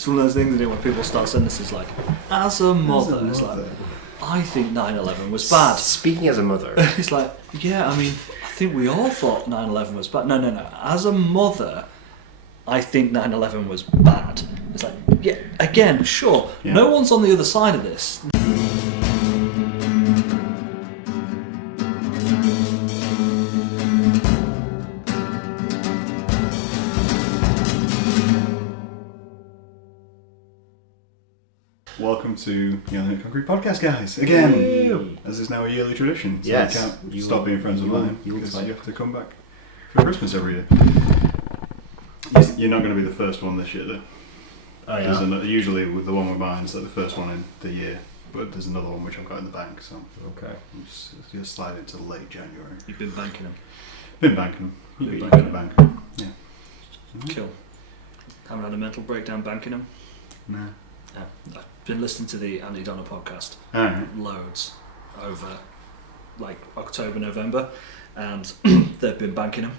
It's one of those things that when people start saying this is like, as a mother, it's like, I think 9/11 was bad. Speaking as a mother. It's like, yeah, I mean, I think we all thought 9/11 was bad. No. As a mother, I think 9/11 was bad. It's like, yeah, again, sure. Yeah. No one's on the other side of this. Welcome to the Only Concrete Podcast, guys. Again, as is now a yearly tradition. So yes. You can't stop being friends with mine because you have to come back for Christmas every year. You're not going to be the first one this year, though. Oh, yeah? Usually the one with mine is like the first one in the year, but there's another one which I've got in the bank, so okay. I'm just going to slide into late January. You've been banking them? Been banking them. You've been banking. Yeah. Cool. Haven't had a mental breakdown banking them? No. Yeah. I've been listening to the Andy Donner podcast loads over like October, November, and they've been banking them,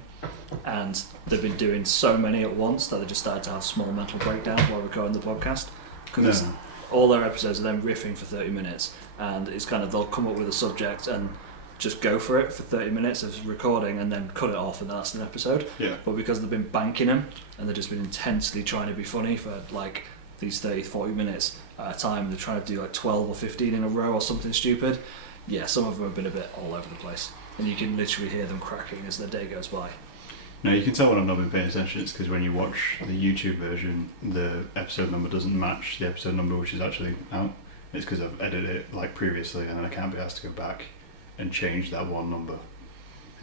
and they've been doing so many at once that they just started to have small mental breakdowns while recording the podcast because all their episodes are then riffing for 30 minutes, and it's kind of they'll come up with a subject and just go for it for 30 minutes of recording and then cut it off and then that's an episode. Yeah. But because they've been banking them and they've just been intensely trying to be funny for like these 30-40 minutes at a time, they're trying to do like 12 or 15 in a row or something stupid. Yeah, some of them have been a bit all over the place, and you can literally hear them cracking as the day goes by. No, you can tell when I've not been paying attention. It's because when you watch the YouTube version, the episode number doesn't match the episode number which is actually out. It's because I've edited it like previously, and then I can't be asked to go back and change that one number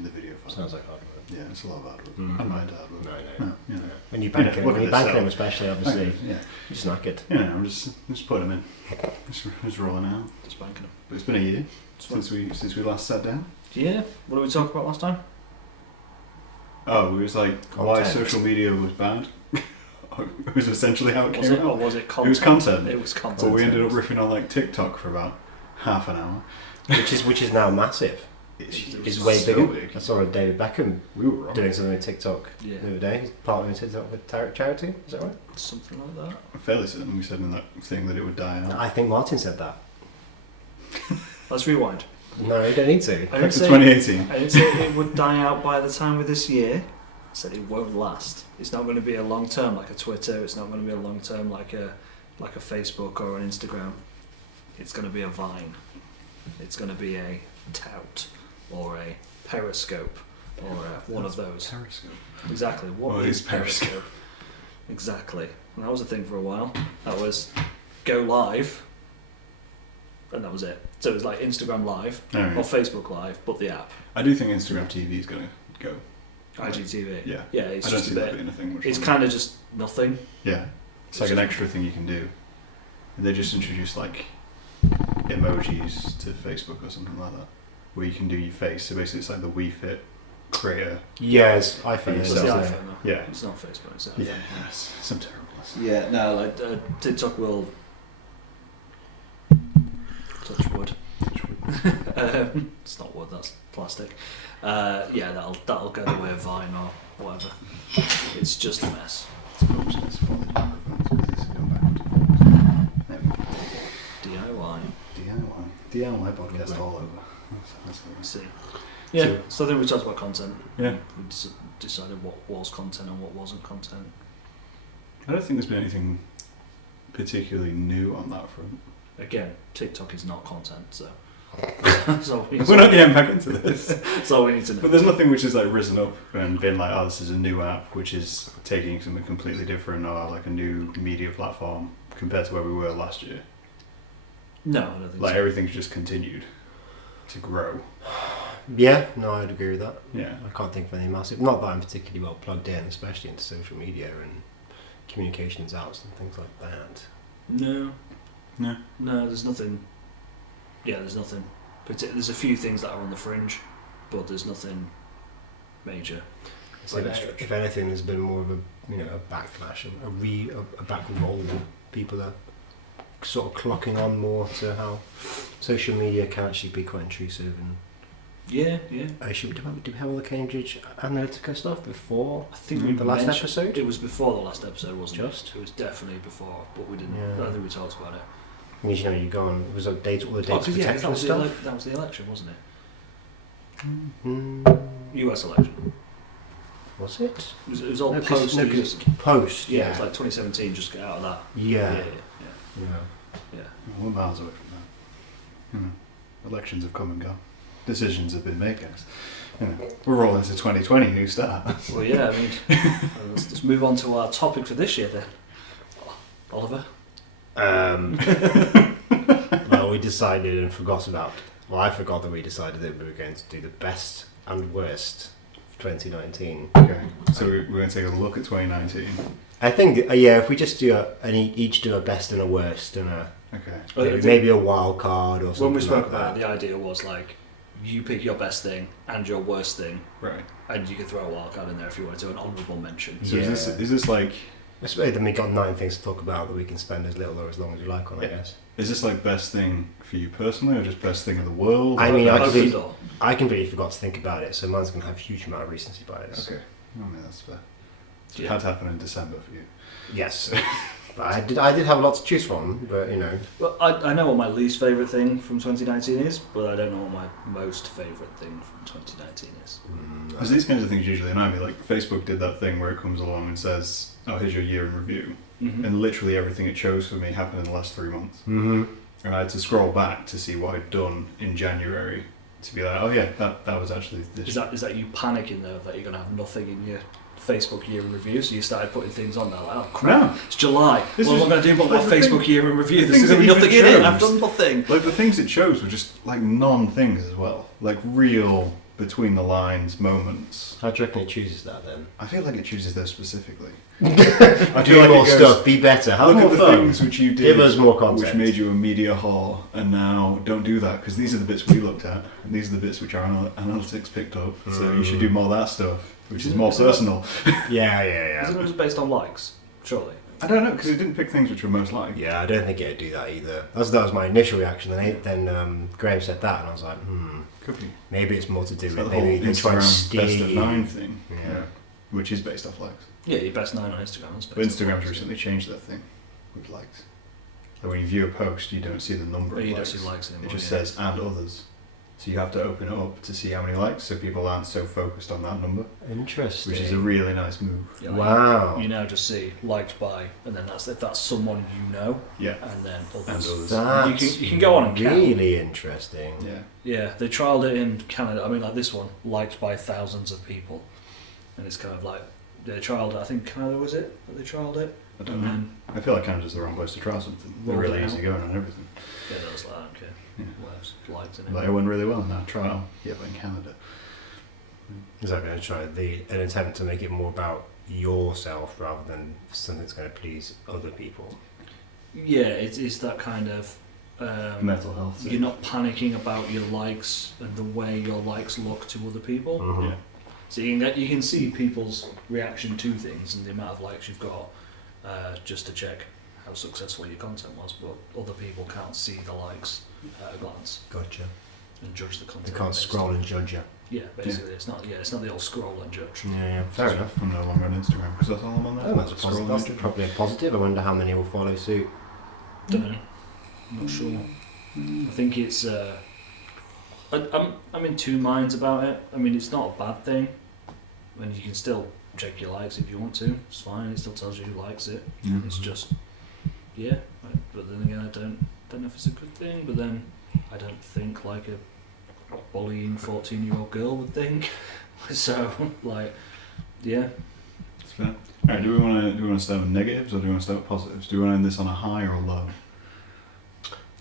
in the video file. Sounds like hard work. Yeah, it's a lot of hard work. I'm not into hard work. No. Yeah. When you bank them, especially, obviously, you're just knackered. Yeah, I'm just putting them in. Just rolling out. Just banking them. But it's been a year since we last sat down. Yeah. What did we talk about last time? Oh, it was like why social media was bad. It was essentially how it came out. Or was it content? It was content. It was content. But we ended up riffing on like TikTok for about half an hour. Which is now massive. It's way so bigger. Big. I saw David Beckham doing something on TikTok the other day. He's partnering with TikTok with charity. Is that right? Something like that. I'm fairly certain we said in that thing that it would die out. I think Martyn said that. Let's rewind. No, you don't need to. Back to 2018. I didn't say it would die out by the time of this year. I said it won't last. It's not going to be a long term like a Twitter. It's not going to be a long term like a Facebook or an Instagram. It's going to be a Vine. It's going to be a Tout or a Periscope or one of those. Periscope. Exactly. What is Periscope? Exactly. And that was a thing for a while. That was go live, and that was it. So it was like Instagram Live or Facebook Live, but the app. I do think Instagram TV is going to go. IGTV. Yeah. Yeah, it's I don't just see a bit. that being a thing. It's kind of just nothing. Yeah. It's like an extra thing you can do. And they just introduced like emojis to Facebook or something like that, where you can do your face. So basically, it's like the Wii Fit creator. Yes, iPhone. It's the iPhone, though. Yeah. It's not Facebook. It's iPhone. Yeah. Yes. Some terribleness. Yeah. No, like TikTok will touch wood. It's not wood. That's plastic. Yeah, that'll go the way of Vine or whatever. It's just a mess. DIY podcast all over. That's what we see. Yeah, so I think we talked about content. Yeah. We decided what was content and what wasn't content. I don't think there's been anything particularly new on that front. Again, TikTok is not content, so we're not getting back into this. That's all we need to know. But there's nothing which has like risen up and been like, oh, this is a new app which is taking something completely different or like a new media platform compared to where we were last year. No, I don't think like so. Everything's just continued to grow. Yeah, no, I'd agree with that. Yeah. I can't think of anything massive. Not that I'm particularly well plugged in, especially into social media and communications apps and things like that. No, there's nothing. Yeah, there's nothing. There's a few things that are on the fringe, but there's nothing major. So if anything, there's been more of a backlash, a back roll. People are sort of clocking on more to how social media can actually be quite intrusive and Yeah. Did we have all the Cambridge Analytica stuff before? I think the last episode. It was before the last episode, wasn't Just? it? It was definitely before, but we didn't. Yeah. I think we talked about it. Because you go on. It was all the data protection that was stuff. that was the election, wasn't it? Mm, US election. was it? It was all No, post. Post. Yeah, Yeah. it was like 2017. Just get out of that. Yeah. Yeah. We're miles away from that. Elections have come and gone. Decisions have been made, guys. We're rolling into 2020, new start. Well, yeah. I mean, let's move on to our topic for this year then. Oliver. Well, we decided and forgot about. Well, I forgot that we decided that we were going to do the best and worst of 2019. Okay, so we're going to take a look at 2019. I think, if we just do each do a best and a worst and a maybe a wild card or something. When we spoke like about that. it, the idea was like you pick your best thing and your worst thing, right? And you can throw a wild card in there if you want to do an honourable mention. So is this like? Then we got 9 things to talk about that we can spend as little or as long as we like on. I guess. Is this like best thing for you personally, or just best thing of the world? I mean, I completely forgot to think about it, so mine's going to have a huge amount of recency bias. Okay, I mean that's fair. So Yeah. it had to happen in December for you. Yes, but I did have a lot to choose from, but Well, I know what my least favourite thing from 2019 is, but I don't know what my most favourite thing from 2019 is. Because these kinds of things usually annoy me. Like Facebook did that thing where it comes along and says, "Oh, here's your year in review," and literally everything it chose for me happened in the last 3 months. Mm-hmm. And I had to scroll back to see what I'd done in January to be like, "Oh yeah, that was actually this." Is that you panicking though that you're gonna have nothing in your Facebook year in review? So you started putting things on there like, oh crap, No. it's July. This What am I going to do about my Facebook year in review? There's things going to be that nothing in even it. I've chose. done nothing. Like the things it chose were just like non-things as well, like real between the lines moments. How do you reckon it chooses that then? I feel like it chooses those specifically. I do more stuff, be better, have Look more at the fun. things which you did, Give us more content. which made you a media whore, and now don't do that because these are the bits we looked at, and these are the bits which our analytics picked up. So you should do more of that stuff, which is more personal. Yeah. Isn't it just based on likes? Surely. I don't know because it didn't pick things which were most liked. Yeah, I don't think it'd do that either. That was my initial reaction. Then Graham said that, and I was like, Could be. maybe it's more to do It's with like the whole maybe they try and Instagram steer best of you. 9 thing, Yeah. which is based off likes. Yeah, your best 9 on Instagram. But Instagram's recently changed that thing with likes. So when you view a post, you don't see the number But of you don't likes. see likes anymore. It just yeah. says and others. So you have to open it up to see how many likes, so people aren't so focused on that number, Interesting. which is a really nice move. Yeah, like Wow. You now just see liked by, and then that's someone you know, Yeah. and then And others. others. That's You can go on and count. really interesting. Yeah. Yeah, they trialled it in Canada. I mean, like this one, liked by thousands of people, and it's kind of like they trialled it. I think Canada was it that they trialled it. I don't And know. then I feel like Canada's the wrong place to try something. They're Rolled really it easy out. going on everything. yeah, that was like okay, Yeah. whatever's liked in it. Like it went really well in that trial. Yeah, but in Canada. Is that going to try an attempt to make it more about yourself rather than something that's going to please other people? Yeah, it's that kind of. Mental health. You're not panicking about your likes and the way your likes look to other people. Mhm. Yeah. So you can see people's reaction to things and the amount of likes you've got, just to check how successful your content was. But other people can't see the likes at a glance Gotcha. and judge the content. They can't based scroll on- and judge you. Yeah, basically, it's not the old scroll and judge. Yeah, fair enough. I'm no longer on Instagram because that's all I'm on there. Oh, that's, Scrolling that's and probably a positive. I wonder how many will follow suit. Don't know. I'm not sure. I think it's. I'm in two minds about it. I mean, it's not a bad thing. I mean, you can still check your likes if you want to. It's fine. It still tells you who likes it. Yeah. It's just, yeah. But then again, I don't know if it's a good thing. But then I don't think like a bullying 14-year-old girl would think. So like, yeah. It's fair. Alright, do we want to start with negatives or do we want to start with positives? Do we want to end this on a high or a low?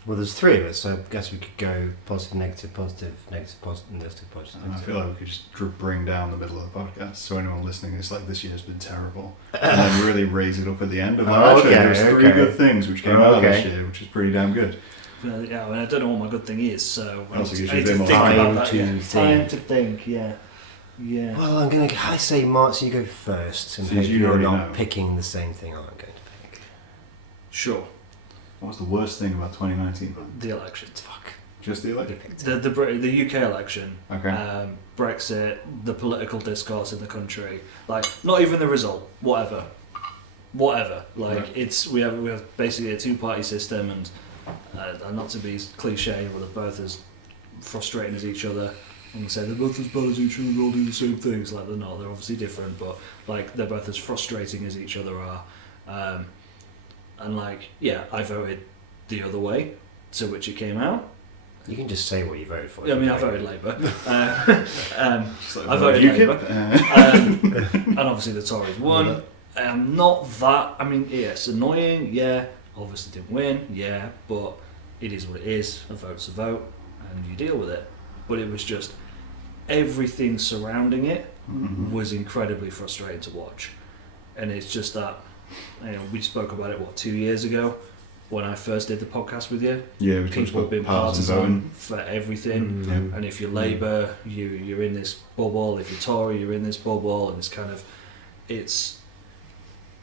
Well, there's 3 of us, so I guess we could go positive, negative, positive, negative, positive, negative, positive. And I feel like we could just bring down the middle of the podcast, so anyone listening is like, this year's been terrible, and then really raise it up at the end. Of actually, there's 3 good things which came out of this year, which is pretty damn good. Yeah, I mean, I don't know what my good thing is, so I Also need gives to you a bit think more about time that. to Yeah. think. Time to think. Yeah. Yeah. Well, I say, Martyn, you go first, and Since hope you you're already not know. picking the same thing I'm going to pick. Sure. What's the worst thing about 2019? The elections. Fuck. Just the election? The UK election, Okay. Brexit, the political discourse in the country, like not even the result, whatever. Like Right. we have basically a two-party system, and not to be cliche, but they're both as frustrating as each other. And say they're both as bad as each other, they all do the same things. Like they're not, they're obviously different, but like they're both as frustrating as each other are. And like, yeah, I voted the other way, to which it came out. You can just say what you voted for. I mean, I voted Labour. Like I voted UKIP? Labour. And obviously the Tories won. Not that, I mean, yeah, it's annoying, yeah. Obviously didn't win, yeah, but it is what it is. A vote's a vote, and you deal with it. But it was just, everything surrounding it was incredibly frustrating to watch. And it's just that, we spoke about it, 2 years ago, when I first did the podcast with you. Yeah, we People have been partisan for everything. And if you're Labour, you're in this bubble. If you're Tory, you're in this bubble. And it's kind of,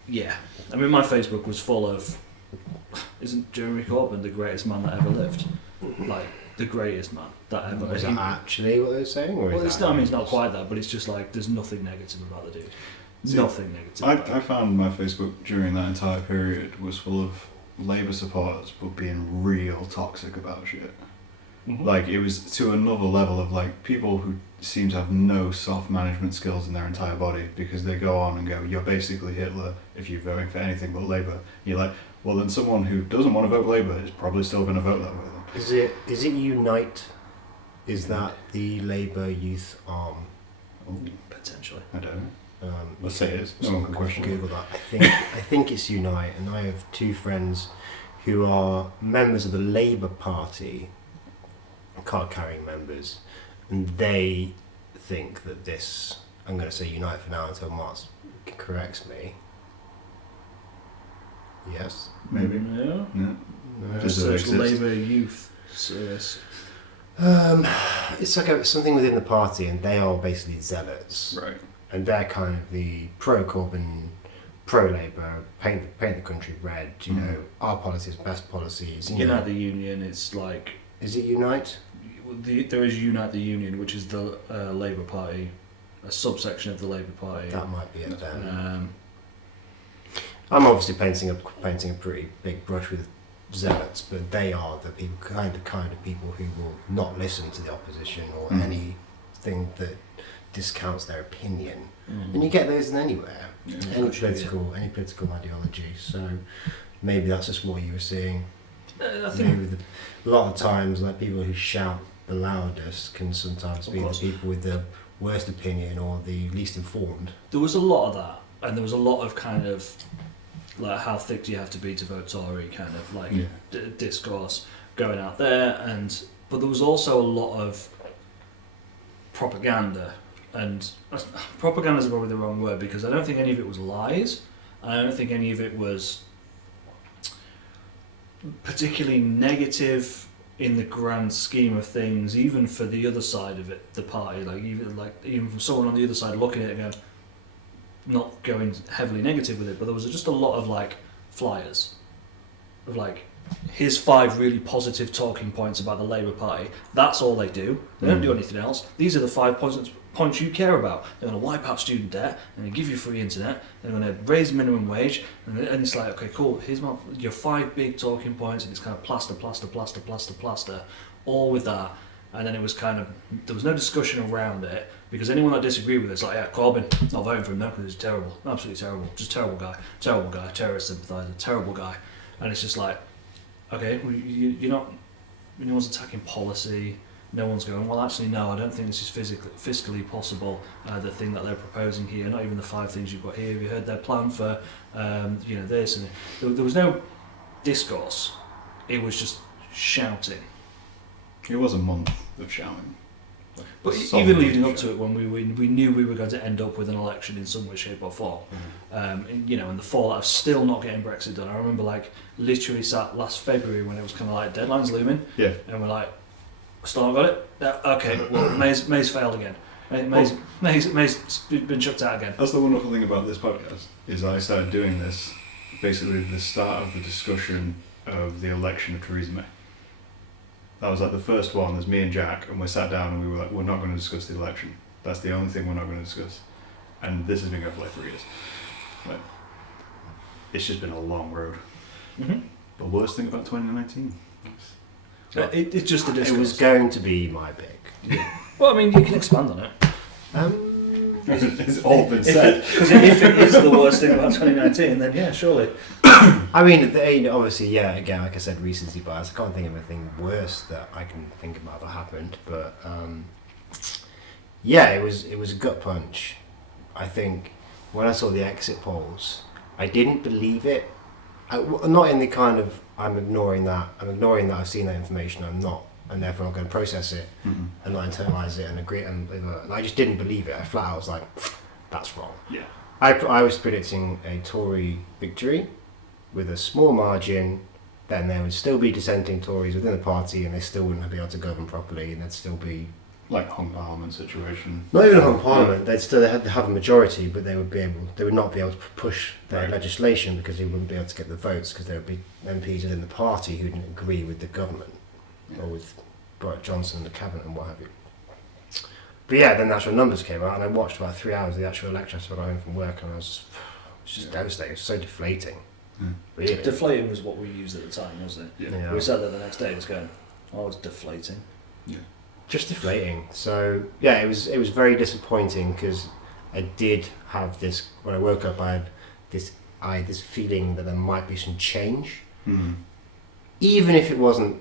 yeah. I mean, my Facebook was full of, isn't Jeremy Corbyn the greatest man that ever lived? Like, the greatest man that ever lived. Is that actually what they're saying? Or Well, it's not, I mean, it's not quite that, but it's just like, there's nothing negative about the dude. Nothing negative about I found my Facebook during that entire period was full of Labour supporters, but being real toxic about shit. Like, it was to another level of, like, people who seem to have no soft management skills in their entire body, because they go on and go, you're basically Hitler if you're voting for anything but Labour. You're like, well, then someone who doesn't want to vote Labour is probably still going to vote that way then. Is it Unite? Is that the Labour youth arm? Potentially. I don't know. Let's say it is. No Someone one can can question Google that. I think it's Unite, and I have two friends who are members of the Labour Party, card-carrying members, and they think that this, I'm going to say Unite for now until Mark corrects me. Yes? Maybe. Yeah. No. No. Just Search exist. Labour Youth Service. It's like something within the party, and they are basically zealots. Right. And they're kind of the pro-Corbyn, pro-Labour, paint the country red, you know, our policies, best policies. Unite the Union, it's like... Is it Unite? There is Unite the Union, which is the Labour Party, a subsection of the Labour Party. That might be it then. Um, I'm obviously painting a pretty big brush with zealots, but they are the people, kind of people who will not listen to the opposition or anything that discounts their opinion. And you get those in anywhere, any political ideology. So maybe that's just what you were seeing. I think Maybe a lot of times, like, people who shout the loudest can sometimes be the people with the worst opinion or the least informed. there was a lot of that, and there was a lot of kind of like, how thick do you have to be to vote Tory kind of like discourse going out there, but there was also a lot of propaganda, and propaganda is probably the wrong word, because I don't think any of it was lies. I don't think any of it was particularly negative in the grand scheme of things, even for the other side of it, the party, even from someone on the other side looking at it and going, not going heavily negative with it, but there was just a lot of like flyers of like, here's 5 really positive talking points about the Labour Party. That's all they do. They don't do anything else. These are the 5 points you care about. They're going to wipe out student debt. They're going to give you free internet. They're going to raise minimum wage. And it's like, okay, cool. Here's your 5 big talking points, and it's kind of plaster, all with that. And then it was kind of, there was no discussion around it, because anyone that disagreed with it's like, yeah, Corbyn, not voting for him now because he's terrible, absolutely terrible, just terrible guy, terrorist sympathiser, terrible guy. And it's just like, okay, well, you're not, no one's attacking policy, no one's going, well, actually, no, I don't think this is fiscally possible, the thing that they're proposing here, not even the 5 things you've got here. Have you heard their plan for, this? And there was no discourse, it was just shouting. It was a month of shouting. But even leading up to it, when we knew we were going to end up with an election in some way, shape or form, and the fallout of still not getting Brexit done. I remember like literally sat last February when it was kind of like deadlines looming, and we're like, still not got it? Okay, well, May's failed again. May's been chucked out again. That's the wonderful thing about this podcast, is I started doing this basically at the start of the discussion of the election of Theresa May. That was like the first one. There's me and Jack, and we sat down and we were like, we're not going to discuss the election. That's the only thing we're not going to discuss. And this has been going for like 3 years. Like, it's just been a long road. Mm-hmm. The worst thing about 2019. It's just the discourse. It was going to be my pick. Well, I mean, you can expand on it. It's all been said. Because if it is the worst thing about 2019, then yeah, surely. I mean, obviously, yeah, again, like I said, recency bias. I can't think of anything worse that I can think about that happened. But, yeah, it was a gut punch. I think when I saw the exit polls, I didn't believe it. Not in the kind of, I'm ignoring that I've seen that information, and therefore I'm going to process it and not internalise it and agree. And I just didn't believe it. I flat out was like, that's wrong. Yeah. I was predicting a Tory victory with a small margin. Then there would still be dissenting Tories within the party, and they still wouldn't be able to govern properly, and there'd still be like hung parliament situation. Not even hung parliament. They'd still have a majority, but they would not be able to push their legislation because they wouldn't be able to get the votes because there would be MPs within the party who didn't agree with the government or with Boris Johnson and the cabinet and what have you. But yeah, then the actual numbers came out, and I watched about 3 hours of the actual election. I got home from work, and I was just devastated. It was so deflating. Really. Deflating was what we used at the time, wasn't it? Yeah. We sat there the next day, just going, "Oh, it's deflating." Yeah. Just deflating. So yeah, it was very disappointing because I did have this. When I woke up, I had this feeling that there might be some change, even if it wasn't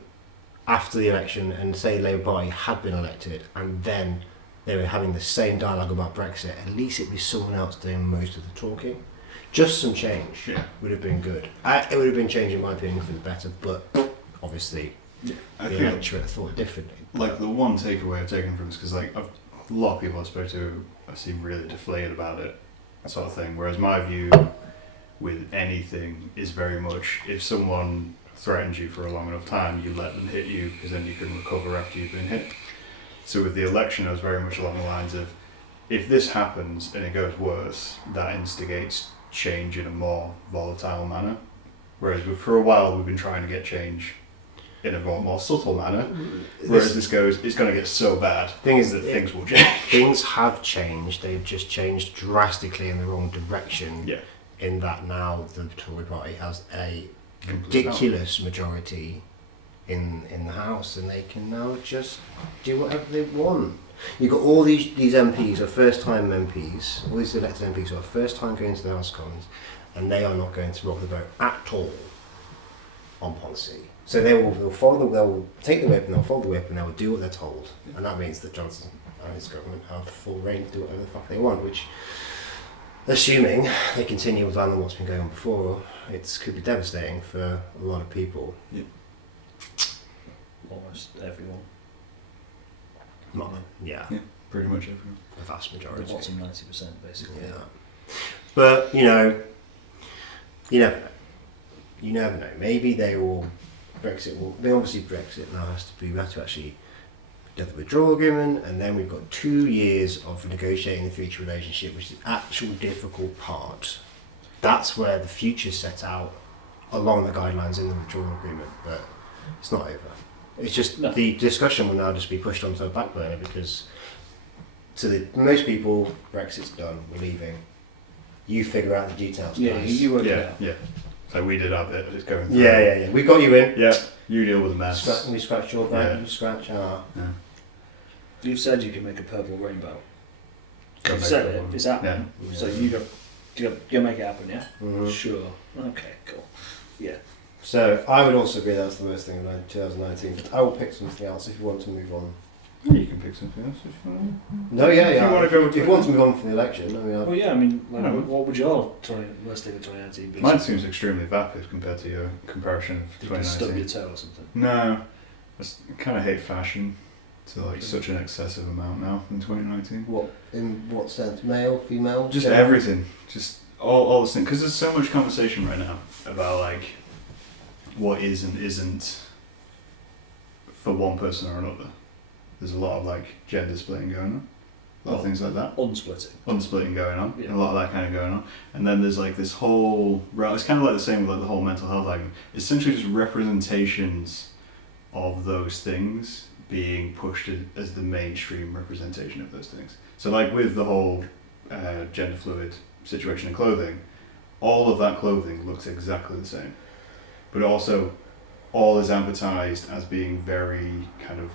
after the election and say the Labour Party had been elected and then they were having the same dialogue about Brexit. At least it'd be someone else doing most of the talking. Just some change would have been good. It would have been change in my opinion for the better, but obviously the electorate thought differently. Like the one takeaway I've taken from this, because like a lot of people I spoke to, I seem really deflated about it, sort of thing. Whereas my view with anything is very much if someone threatens you for a long enough time, you let them hit you because then you can recover after you've been hit. So with the election, I was very much along the lines of if this happens and it goes worse, that instigates change in a more volatile manner. Whereas for a while we've been trying to get change in a more subtle manner. Whereas this goes, it's going to get so bad things will change. Things have changed. They've just changed drastically in the wrong direction. Yeah. In that now the Tory party has a ridiculous majority in the House, and they can now just do whatever they want. You've got all these MPs are first-time MPs, all these elected MPs who are first time going to the House of Commons, and they are not going to rock the boat at all on policy. So they'll take the whip and they'll fold the whip and they'll do what they're told, and that means that Johnson and his government have full reign to do whatever the fuck they want, which, assuming they continue with what's been going on before, it could be devastating for a lot of people. Yeah. Almost everyone. Yeah, pretty much everyone. the vast The majority. bottom 90%, basically. Yeah. But, you never know. You never know. Maybe Brexit now has to be, we have to actually do the withdrawal agreement, and then we've got 2 years of negotiating the future relationship, which is the actual difficult part. That's where the future's set out along the guidelines in the withdrawal agreement, but it's not over. It's just the discussion will now just be pushed onto a back burner because to most people, Brexit's done, we're leaving. You figure out the details, guys. You work it Yeah, out. yeah. So we did our bit, it's going through. Yeah. We got you in. Yeah, you deal with the mess. We scratch your back, you scratch our... Yeah. You've said you can make a purple rainbow. Go You've make said it it, one. it's happening. Yeah. So you'll make it happen, yeah? Mhm. Sure. Okay, cool. Yeah. So I would also agree that's the worst thing in 2019, but I will pick something else if you want to move on. You can pick something else if you want. No, yeah. If you want to go if you want to move on from the election, Well, yeah, I mean, like, No. what would your worst thing of 2019 be? Mine seems extremely vapid compared to your comparison of Did you stub your 2019. toe or something? No, I kind of hate fashion to like such an excessive amount now in 2019. In what sense? Male, female? Just everything, just all this thing. Because there's so much conversation right now about like what is and isn't for one person or another. There's a lot of like gender splitting going on, a lot of things like that. Unsplitting. Unsplitting going on, Yeah. and a lot of that kind of going on. And then there's like this whole, it's kind of like the same with like the whole mental health argument. It's essentially just representations of those things being pushed as the mainstream representation of those things. So like with the whole gender fluid situation in clothing, all of that clothing looks exactly the same, but also all is advertised as being very kind of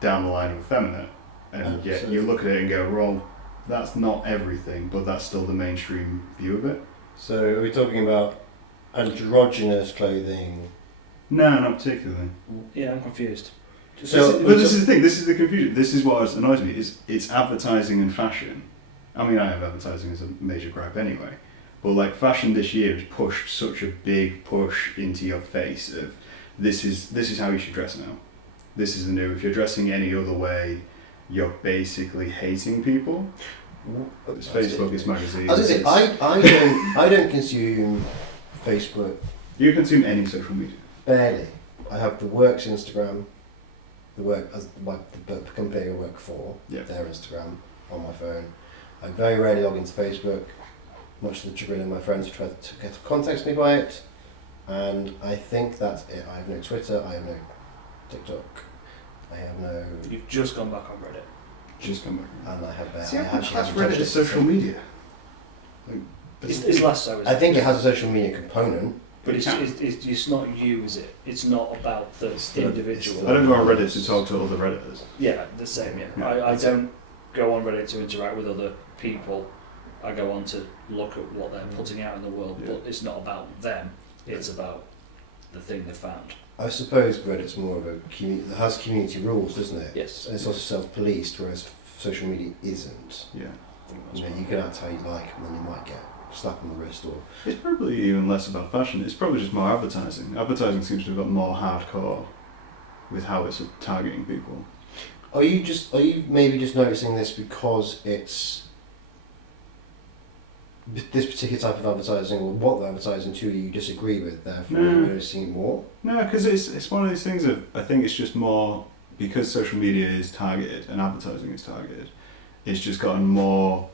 down the line of effeminate, and yet you look at it and go, well, that's not everything, but that's still the mainstream view of it. So are we talking about androgynous clothing? No, not particularly. Yeah, I'm confused. So, but this is the thing. This is the confusion. This is what annoys me. Is it's advertising and fashion. I mean, I have advertising as a major gripe anyway. But like fashion this year has pushed such a big push into your face of this is how you should dress now. This is the new. If you're dressing any other way, you're basically hating people. It's Facebook, it's magazines. I don't consume Facebook. Do you consume any social media? Barely. I have the work's Instagram, the company I work for, their Instagram on my phone. I very rarely log into Facebook, much to the chagrin of my friends who try to get to contact me by it. And I think that's it. I have no Twitter, I have no TikTok, I have no... You've just gone back on Reddit. Just gone back. And I have... See, I class Reddit as social media. Like, it's less so, isn't I think it has a social media component. But it's not you, is it? It's not about the individual. I don't go on Reddit to talk to other Redditors. Yeah, the same, yeah. I don't go on Reddit to interact with other people. I go on to look at what they're putting out in the world, but it's not about them. It's about the thing they found. I suppose Reddit's more of a community, it has community rules, doesn't it? Yes. And it's also self-policed, whereas social media isn't. Yeah. You can act how you like, and then you might get a slap on the wrist or... It's probably even less about fashion. It's probably just more advertising. Advertising seems to have got more hardcore with how it's targeting people. Are you maybe just noticing this because it's this particular type of advertising, or what they're advertising to you disagree with, therefore you're noticing it more? No, because it's one of these things of, I think it's just more, because social media is targeted and advertising is targeted, it's just gotten more,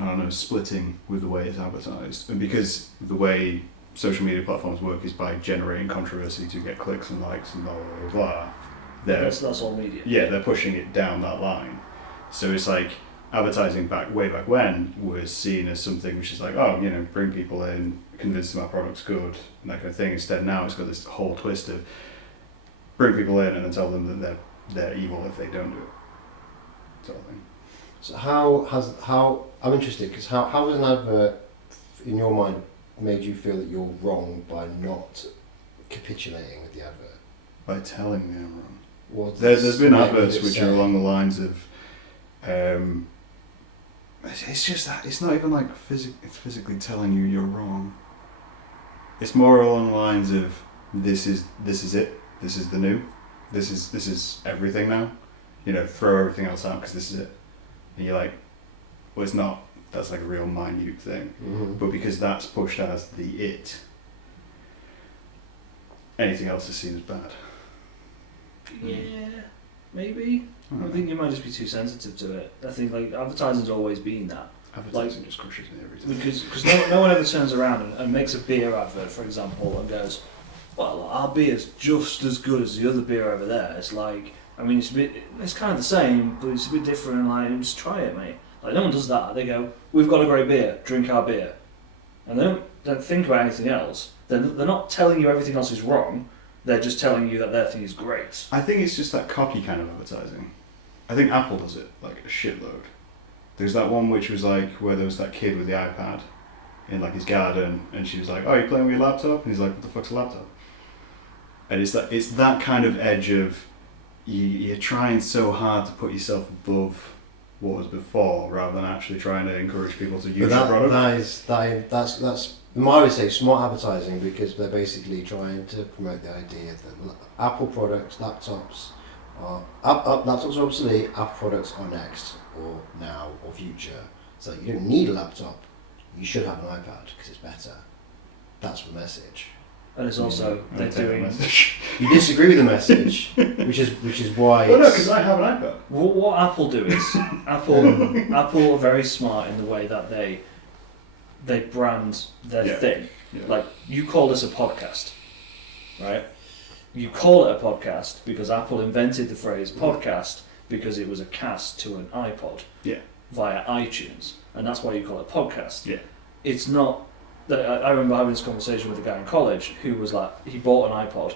I don't know, splitting with the way it's advertised. And because the way social media platforms work is by generating controversy to get clicks and likes and blah, blah, blah, blah. That's all media. Yeah, they're pushing it down that line. So it's like, advertising way back when was seen as something which is like, oh, you know, bring people in, convince them our product's good, and that kind of thing. Instead now it's got this whole twist of bring people in and then tell them that they're evil if they don't do it, sort of thing. So how I'm interested, because how has an advert in your mind made you feel that you're wrong by not capitulating with the advert? By telling me I'm wrong. What There's been adverts which are along the lines of it's just that it's not even like it's physically telling you you're wrong. It's more along the lines of this is it, this is the new, this is everything now, you know, throw everything else out because this is it. And you're like, well, it's not. That's like a real minute thing. Mm-hmm. But because that's pushed as the it, anything else is seen as bad. Yeah, maybe. I think you might just be too sensitive to it. I think like advertising's always been that. Advertising just crushes me every time. Because no one ever turns around and makes a beer advert, for example, and goes, well, our beer's just as good as the other beer over there. It's like, I mean, it's kind of the same, but it's a bit different, and like, just try it, mate. Like, no one does that. They go, we've got a great beer, drink our beer. And they don't think about anything else. They're not telling you everything else is wrong. They're just telling you that their thing is great. I think it's just that cocky kind of advertising. I think Apple does it like a shitload. There's that one which was like where there was that kid with the iPad in like his garden, and she was like, "Oh, you playing with your laptop?" And he's like, "What the fuck's a laptop?" And it's that kind of edge of you're trying so hard to put yourself above what was before, rather than actually trying to encourage people to use your product. That's I would say smart advertising, because they're basically trying to promote the idea that Apple products, laptops are laptops are obsolete. Apple products are next, or now, or future. So you don't need a laptop. You should have an iPad because it's better. That's the message. And it's also they're doing. You disagree with the message, which is why. Well, no, because I have an iPad. What Apple do is Apple are very smart in the way that they brand their thing. Yeah. Like, you call this a podcast, right? you call it a podcast because Apple invented the phrase podcast because it was a cast to an iPod via iTunes, and that's why you call it a podcast. Yeah. It's not. I remember having this conversation with a guy in college who was like, he bought an iPod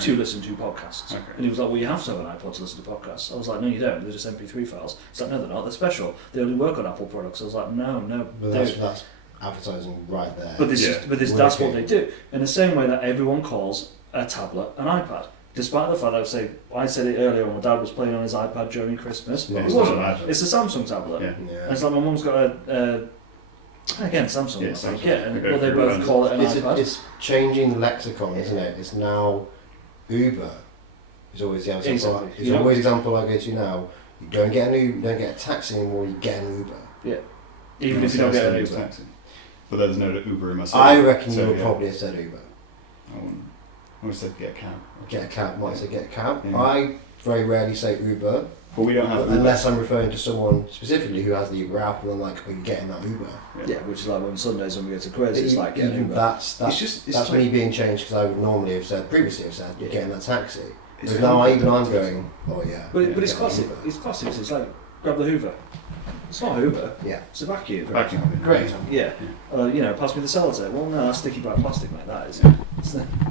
to listen to podcasts. Okay. And he was like, well, you have to have an iPod to listen to podcasts. I was like, no, you don't. They're just MP3 files. He's like, no, they're not. They're special. They only work on Apple products. I was like, no. But that's advertising right there. But that's what they do. In the same way that everyone calls a tablet an iPad. Despite the fact that I said it earlier when my dad was playing on his iPad during Christmas. Yeah, it wasn't. It's a Samsung tablet. Yeah. And it's like my mum's got a again, Samsung, yeah, I think, Samsung. yeah, and well, they both call it an iPad. It's changing lexicon, isn't it? It's now Uber. Is always the example. Exactly. It's always the example I go to now. You don't get you don't get a taxi anymore. You get an Uber. Yeah. Even if you don't get an Uber. Taxi. But there's no Uber in my city. I reckon you would probably have said Uber. I would have said get a cab. Get a cab. Might say get a cab. Yeah. I very rarely say Uber. But we don't have Uber. Unless I'm referring to someone specifically who has the Uber app, and I'm like, "Are you getting that Uber?" Yeah, which is like when Sundays when we go to quiz, it's like get an Uber. That's it's me being changed because I would normally have previously have said, "You're getting that taxi." But now I'm going, "Oh yeah." But it's classic. It's classic. It's like grab the Hoover. It's not a Hoover. Yeah. It's a vacuum. Vacuum. Great. Yeah. Pass me the sellotape. Well, no, that's sticky black plastic like that, is it?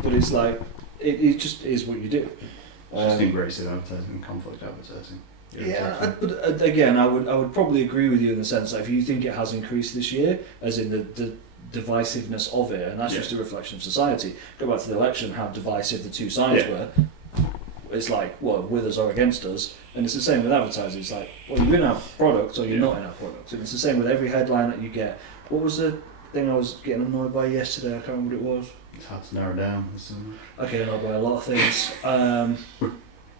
But it's like it just is what you do. Just embrace advertising, conflict advertising. Yeah, but again, I would probably agree with you in the sense that if you think it has increased this year, as in the divisiveness of it, and that's just a reflection of society. Go back to the election, how divisive the two sides were. It's like, well, with us or against us, and it's the same with advertising. It's like, well, you're in our product or you're not in our product, and it's the same with every headline that you get. What was the thing I was getting annoyed by yesterday? I can't remember what it was. It's hard to narrow down. Okay, annoyed by a lot of things.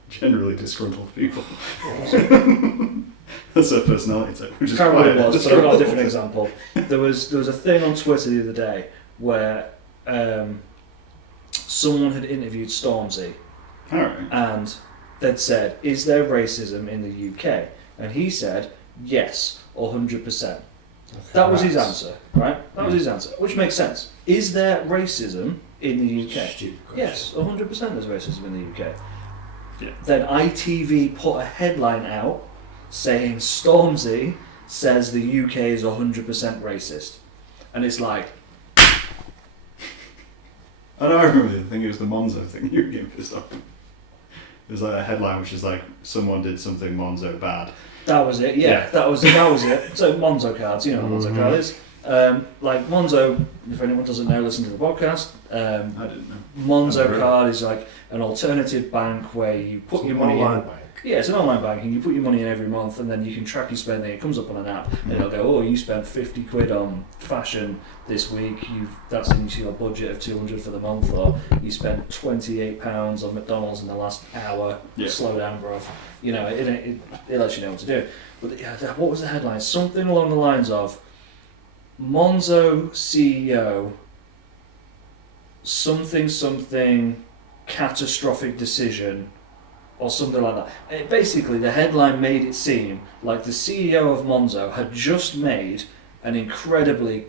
Generally disgruntled people. That's their personality type. I can't remember what it was, so I've got a different example. There was a thing on Twitter the other day where someone had interviewed Stormzy. Alright. And they'd said, is there racism in the UK? And he said, yes, 100%. Okay, that was his answer, right? That was his answer, which makes sense. Is there racism in the UK? Stupid question. Yes, 100% there's racism in the UK. Yeah. Then ITV put a headline out saying Stormzy says the UK is 100% racist. And it's like... I know, I remember the thing, it was the Monzo thing you were getting pissed off. It was like a headline which is like, someone did something Monzo bad. That was it, yeah. That was it. So Monzo cards, you know what Monzo card is. Like Monzo, if anyone doesn't know, listen to the podcast. I didn't know. Monzo card is like an alternative bank where you put your money in. Bank. Yeah, it's an online banking. You put your money in every month, and then you can track your spending. It comes up on an app, and it'll go, "Oh, you spent 50 quid on fashion this week. That's in your budget of 200 for the month, or you spent 28 pounds on McDonald's in the last hour. Yeah. Slow down, bro." You know, it lets you know what to do. But what was the headline? Something along the lines of Monzo CEO something catastrophic decision. Or something like that. And basically, the headline made it seem like the CEO of Monzo had just made an incredibly,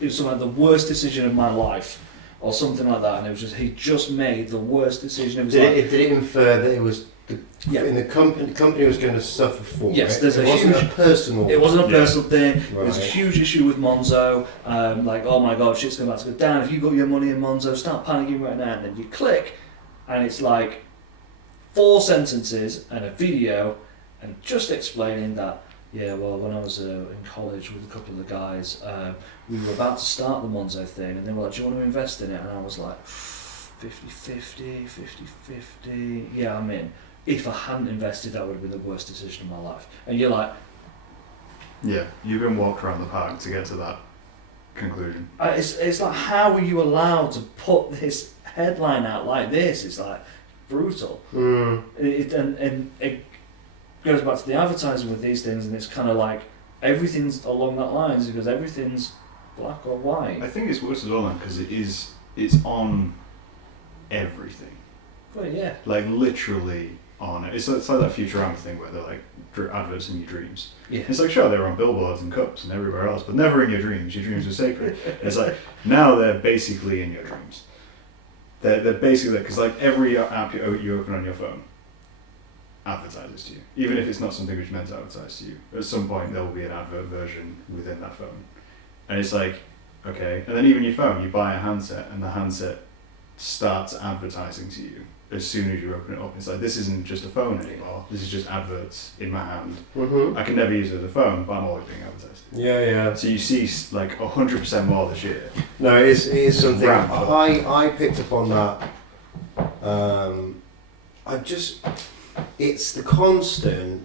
it was something like the worst decision of my life, or something like that. And it was just, he just made the worst decision of his life. Did it infer that it was in the company was going to suffer for it? Yes, there's it wasn't a personal. It wasn't a personal thing. Right. There's a huge issue with Monzo. Like, oh my god, shit's about to go down. If you got your money in Monzo, start panicking right now. And then you click, and it's like 4 sentences and a video, and just explaining that, yeah, well, when I was in college with a couple of the guys, we were about to start the Monzo thing, and they were like, do you want to invest in it? And I was like, 50-50, 50-50, yeah, I'm in. If I hadn't invested, that would have been the worst decision of my life. And you're like... Yeah, you've been walked around the park to get to that conclusion. It's like, how were you allowed to put this headline out like this? It's like... brutal. And it goes back to the advertising with these things, and it's kind of like everything's along that lines because everything's black or white. I think it's worse as well now because it's on everything. Well, yeah. Like literally on it. It's like that Futurama thing where they're like adverts in your dreams. Yeah. It's like, sure, they're on billboards and cups and everywhere else, but never in your dreams. Your dreams are sacred. It's like now they're basically in your dreams. They're basically because like every app you open on your phone advertises to you, even if it's not something which is meant to advertise to you. At some point there will be an advert version within that phone, and it's like, okay, and then even your phone, you buy a handset and the handset starts advertising to you as soon as you open it up. It's like, this isn't just a phone anymore, this is just adverts in my hand. I can never use it as a phone, but I'm always being advertised. Yeah. So you see like 100% more this year. No, it is something. I picked up on that. It's the constant.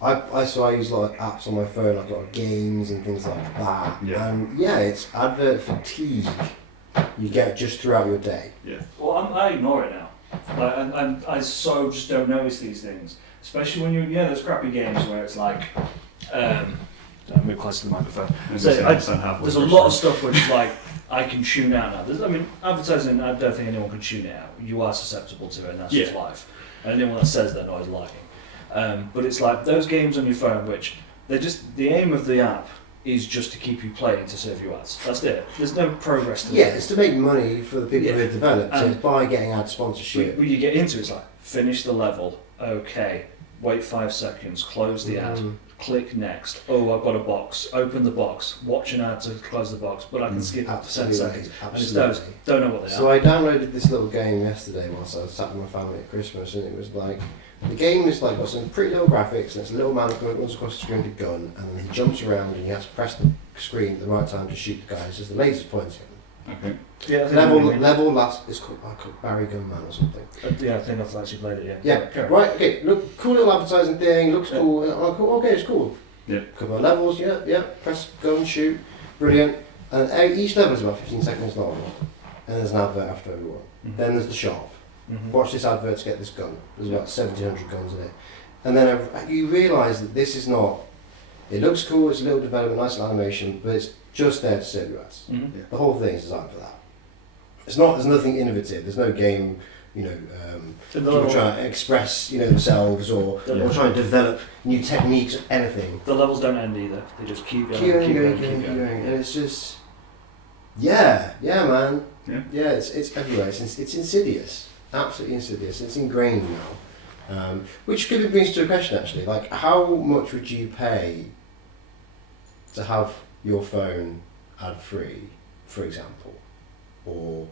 So I use like apps on my phone, like a lot of games and things like that. Yeah. And yeah, it's advert fatigue you get just throughout your day. Yeah. Well, I ignore it now. Like, I so just don't notice these things, especially when there's crappy games where it's like, I'll move close to the microphone. So there's a lot of stuff which is like, I can tune out now. Advertising, I don't think anyone can tune it out. You are susceptible to it, and that's just life. And anyone that says they're not is lying. But it's like those games on your phone, which the aim of the app is just to keep you playing to serve you ads. That's it. There's no progress to it. Yeah, it's to make money for the people who have developed it by getting ad sponsorship. When you get into it, it's like, finish the level, okay, wait 5 seconds, close the ad, click next, oh, I've got a box, open the box, watch an ad to close the box, but I can skip up to 10 seconds. And it's those, don't know what they are. So I downloaded this little game yesterday whilst I was sat with my family at Christmas, and it was like, the game is like got some pretty little graphics, and it's a little man who runs across the screen with a gun, and then he jumps around and you have to press the screen at the right time to shoot the guys as the laser's pointing at them. Okay. Yeah, level last, it's called Barry Gunman or something. Yeah, I think I've actually played it, Yeah, right, okay, look, cool little advertising thing, looks cool, okay, it's cool. Yeah. Couple of levels, press gun, shoot, brilliant. And each level is about 15 seconds long, and there's an advert after everyone. Then there's the shop. Watch this advert to get this gun. There's about 1,700 guns in it. And then you realise that this is not, it looks cool, it's a little development, nice little animation, but it's just there to serve you ads. The whole thing is designed for that. There's nothing innovative, there's no game, people trying to express, themselves or trying to develop new techniques or anything. The levels don't end either, they just keep going. Keep going. And it's just, man. Yeah, it's everywhere, it's insidious. Absolutely insidious. It's ingrained now. Which could brings to a question actually, like how much would you pay to have your phone ad free, for example? Or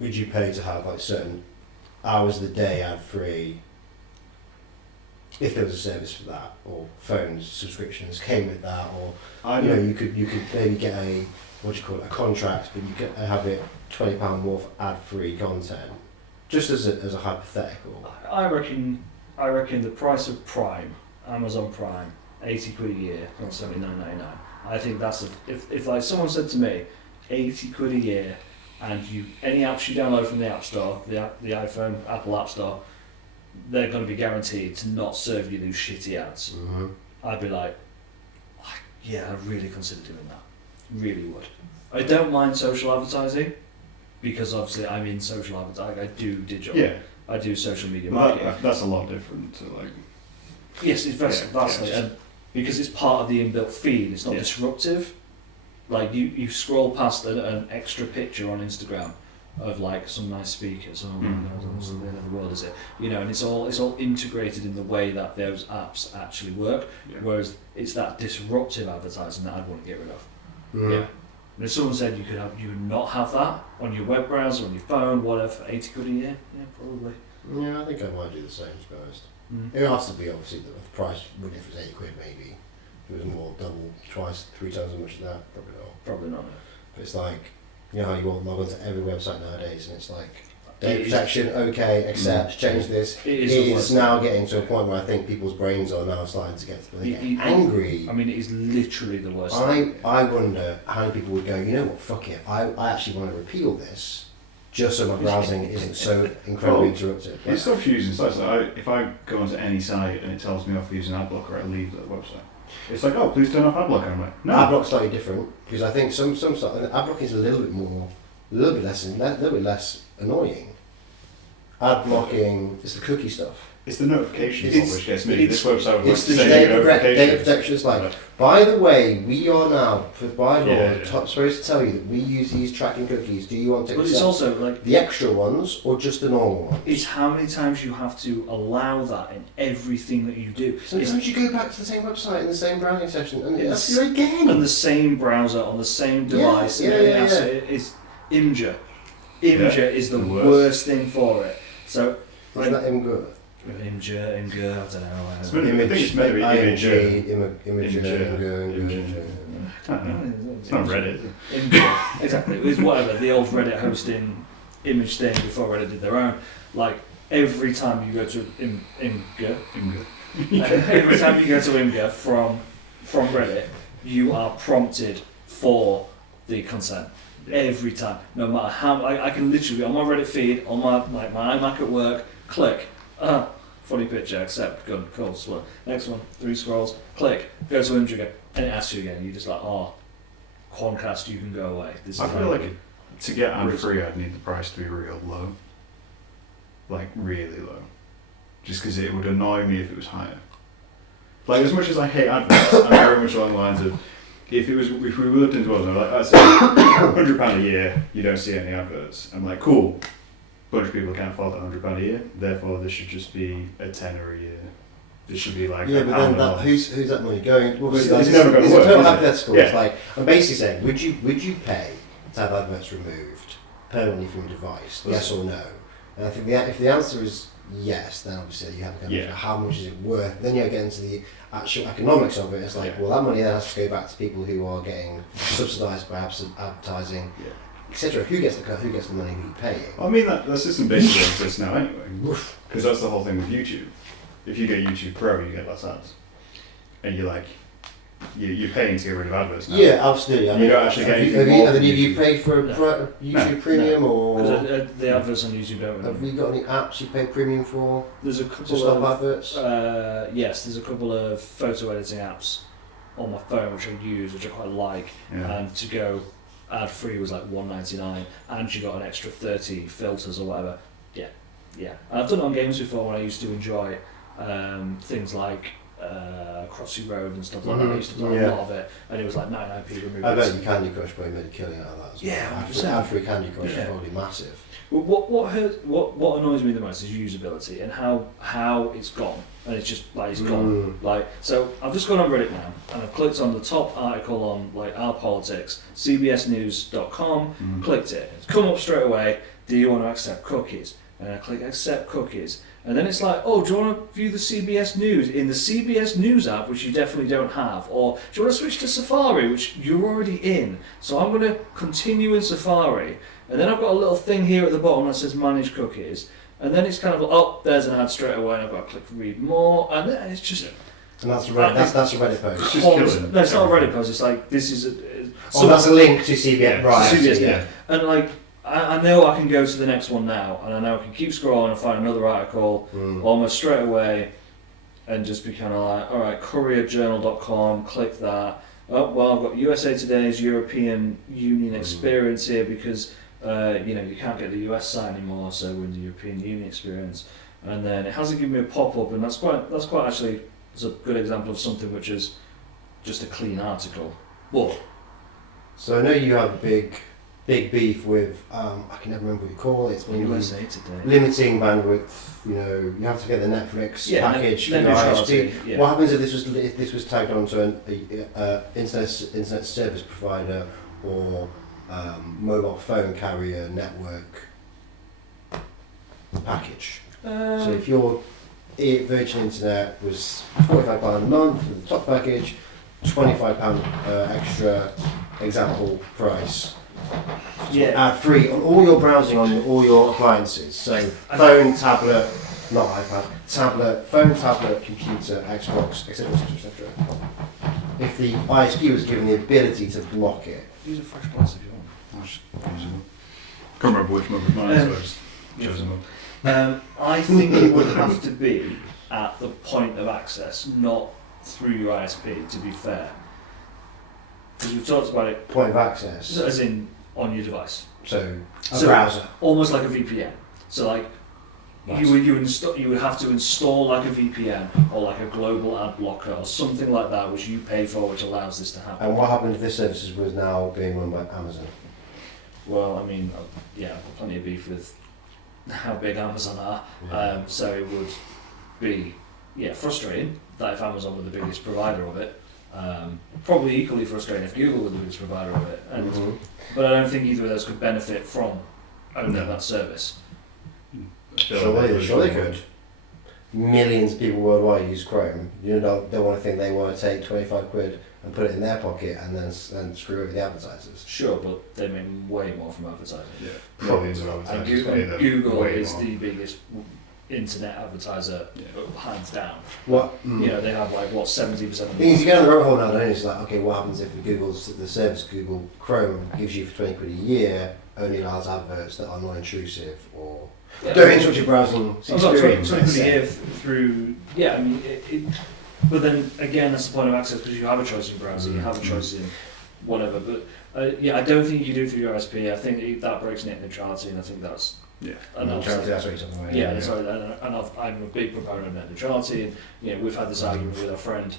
would you pay to have like certain hours of the day ad free if there was a service for that, or phone subscriptions came with that, or you could maybe get a a contract, but you could have it £20 more for ad-free content, just as a hypothetical. I reckon the price of Prime, Amazon Prime, £80 a year, not $79.99. I think that's if like someone said to me, £80 a year, and any apps you download from the App Store, the iPhone, Apple App Store, they're going to be guaranteed to not serve you those shitty ads. I'd be like, yeah, I'd really consider doing that. Really would. I don't mind social advertising, because obviously I'm in social advertising. I do digital. Yeah. I do social media marketing. That's a lot different to like. Yes, it's vastly, and because it's part of the inbuilt feed. It's not disruptive. Like you scroll past an extra picture on Instagram of like some nice speakers. Oh, that's the end of the world, is it? And it's all integrated in the way that those apps actually work. Yeah. Whereas it's that disruptive advertising that I'd want to get rid of. Yeah. And if someone said you would not have that on your web browser, on your phone, whatever, for £80 a year, yeah, probably. Yeah, I think I might do the same, to be honest. It has to be obviously the price, wouldn't it, if it was £80 maybe. If it was more, double, twice, 3 times as much as that, probably not. Probably not. But it's like, how you won't log onto every website nowadays, and it's like, data protection, okay, accept, change this. It's now getting to a point where I think people's brains are now starting to get angry. I mean, it is literally the worst. I wonder how many people would go, you know what, fuck it, I actually want to repeal this, just so my browsing isn't so incredibly interrupted. It stops using sites. If I go onto any site and it tells me off using ad blocker, I leave the website. It's like, oh, please turn off ad blocker. I'm like, no. Ad block's slightly different, because I think some ad block is a little bit less annoying. Ad blocking is the cookie stuff. It's the notifications which gets me. This website it's was the data protection. It's like, by the way, we are now, by law, supposed to tell you that we use these tracking cookies. Do you want to accept it's also like the extra ones or just the normal ones? It's how many times you have to allow that in everything that you do. Sometimes you go back to the same website in the same browsing session and it's again. On the same browser, on the same device. It's Imgur. Imgur is the worst thing for it. So, is that Imgur? Imgur, I don't know. I think it's meant to be Imgur. It's not Reddit. Imgur, exactly. It was whatever, the old Reddit hosting image thing before Reddit did their own. Like, every time you go to Imgur, every time you go to Imgur from Reddit, you are prompted for the consent. Every time. No matter how, I can literally, on my Reddit feed, on my iMac at work, click, funny picture, accept, good, cool, slow. Next one, 3 scrolls, click, go to Imgur, and it asks you again. You're just like, Quancast, you can go away. I feel like to get ad-free, I'd need the price to be real low. Like, really low. Just because it would annoy me if it was higher. Like, as much as I hate adverts, I'm very much along the lines of, if we looked into it, like, I'd say £100 a year, you don't see any adverts. I'm like, cool. A bunch of people can't afford that £100 a year, therefore this should just be a tenner a year. This should be like but then who's that money going? Well, it's never going to work. It's a total hypothetical. It's like, I'm basically saying, would you pay to have adverts removed permanently from your device? Yes or no? And I think if the answer is yes, then obviously you have to go how much is it worth. Then you get into the actual economics of it. It's like, well, that money then has to go back to people who are getting subsidised by advertising. Etc. Who gets the cut? Who gets the money? Who you paying? I mean that system basically exists now anyway, because that's the whole thing with YouTube. If you get YouTube Pro, you get less ads, and you're paying to get rid of adverts now. Yeah, absolutely. I mean, you don't actually get anything. Have you paid for YouTube Premium or? Because the adverts on YouTube don't. Have you got any apps you pay premium for? There's a couple just of adverts. Yes, there's a couple of photo editing apps on my phone which I use, which I quite like, and to go ad-free was like $1.99, and you got an extra 30 filters or whatever. Yeah. And I've done it on games before when I used to enjoy things like Crossy Road and stuff like that. I used to play a lot of it, and it was like 99p removed. I bet you Candy Crush probably made a killing out of that as well. Yeah, ad-free Candy Crush is probably massive. Well, what annoys me the most is usability and how it's gone, and it's just like it's gone. Like, so I've just gone on Reddit now and I've clicked on the top article on like our politics, cbsnews.com. Clicked it. It's come up straight away. Do you want to accept cookies? And I click accept cookies, and then it's like, oh, do you want to view the CBS News in the CBS News app, which you definitely don't have, or do you want to switch to Safari, which you're already in? So I'm going to continue in Safari. And then I've got a little thing here at the bottom that says manage cookies. And then it's kind of there's an ad straight away, and I've got to click read more. And then it's just... And that's a Reddit post. No, it's not a Reddit post. It's like, this is... that's a link to CBS. Right. CBS, yeah. And like, I know I can go to the next one now, and I know I can keep scrolling and find another article almost straight away and just be kind of like, alright, courierjournal.com, click that. Oh, well, I've got USA Today's European Union experience here because... you can't get the US site anymore, so we're in the European Union experience. And then it hasn't given me a pop-up, and that's quite actually, it's a good example of something which is just a clean article. What? So I know you have a big beef with, I can never remember what you call it, it's when USA Today. Limiting bandwidth, you have to get the Netflix package for your ISP. Yeah. What happens if this was tagged onto an internet service provider or mobile phone carrier network package? So if your Virgin Internet was £45 a month for the top package, £25 extra example price, ad-free on all your browsing on all your appliances. So phone, tablet, not iPad, tablet, phone, tablet, computer, Xbox, etc. etc. If the ISP was given the ability to block it. Use a fresh glass if you want. Can't remember which one was mine, so I just chose them up. I think it would have to be at the point of access, not through your ISP, to be fair. Because we've talked about it. Point of access? As in on your device. So browser. Almost like a VPN. So like, Nice. You would have to install like a VPN or like a global ad blocker or something like that, which you pay for, which allows this to happen. And what happened if this service was now being run by Amazon? Well, I mean, yeah, I've got plenty of beef with how big Amazon are, so it would be frustrating that if Amazon were the biggest provider of it. Probably equally frustrating if Google were the biggest provider of it, but I don't think either of those could benefit from owning that service. Sure they could. Millions of people worldwide use Chrome. You know, they want to think they want to take 25 quid and put it in their pocket and then screw over the advertisers. Sure, but they make way more from advertising. Yeah, millions of advertisers. And Google is the biggest internet advertiser, hands down. What? You know, they have like 70% of the things you get on the rabbit hole now, don't you? It's like, okay, what happens if the service Google Chrome gives you for 20 quid a year only allows adverts that are non-intrusive or don't interrupt your browsing experience? 20 quid a year through, I mean, but then again, that's the point of Access, because you have a choice in browsing, you have a choice in whatever. But I don't think you do it through your ISP. I think that breaks net neutrality, and I think that's neutrality. That's what you're talking about. And I'm a big proponent of net neutrality. And we've had this argument with our friend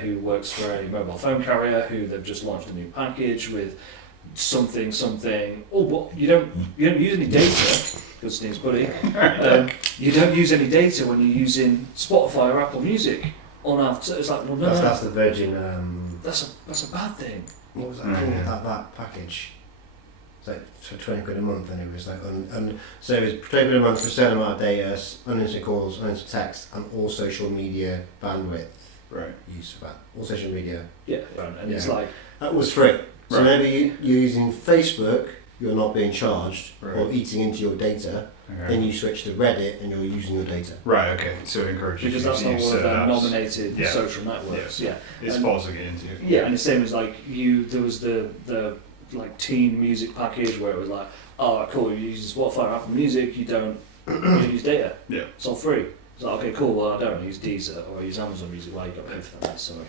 who works for a mobile phone carrier, who they've just launched a new package with something. Oh, but you don't use any data. Good Steve's buddy. You don't use any data when you're using Spotify or Apple Music on our. So it's like, well, no, that's the Virgin. That's a bad thing. What was that? That package. It's like for 20 quid a month, and it was like so it was 20 quid a month for a certain amount of data, unlimited calls, unlimited text, and all social media bandwidth. Right. Use for that. All social media. Yeah, and it's like that was free. So whenever you're using Facebook, you're not being charged or eating into your data. Okay. Then you switch to Reddit and you're using your data. Right, okay. So it encourages because that's not one of their nominated social networks. Yeah. It's forcing it into you. Yeah, and the same as like there was the like teen music package where it was like, oh cool, you use Spotify or Apple Music, you don't use data. Yeah. It's all free. It's like, okay, cool, well I don't use Deezer or I use Amazon Music, why you got to pay for that? Sorry.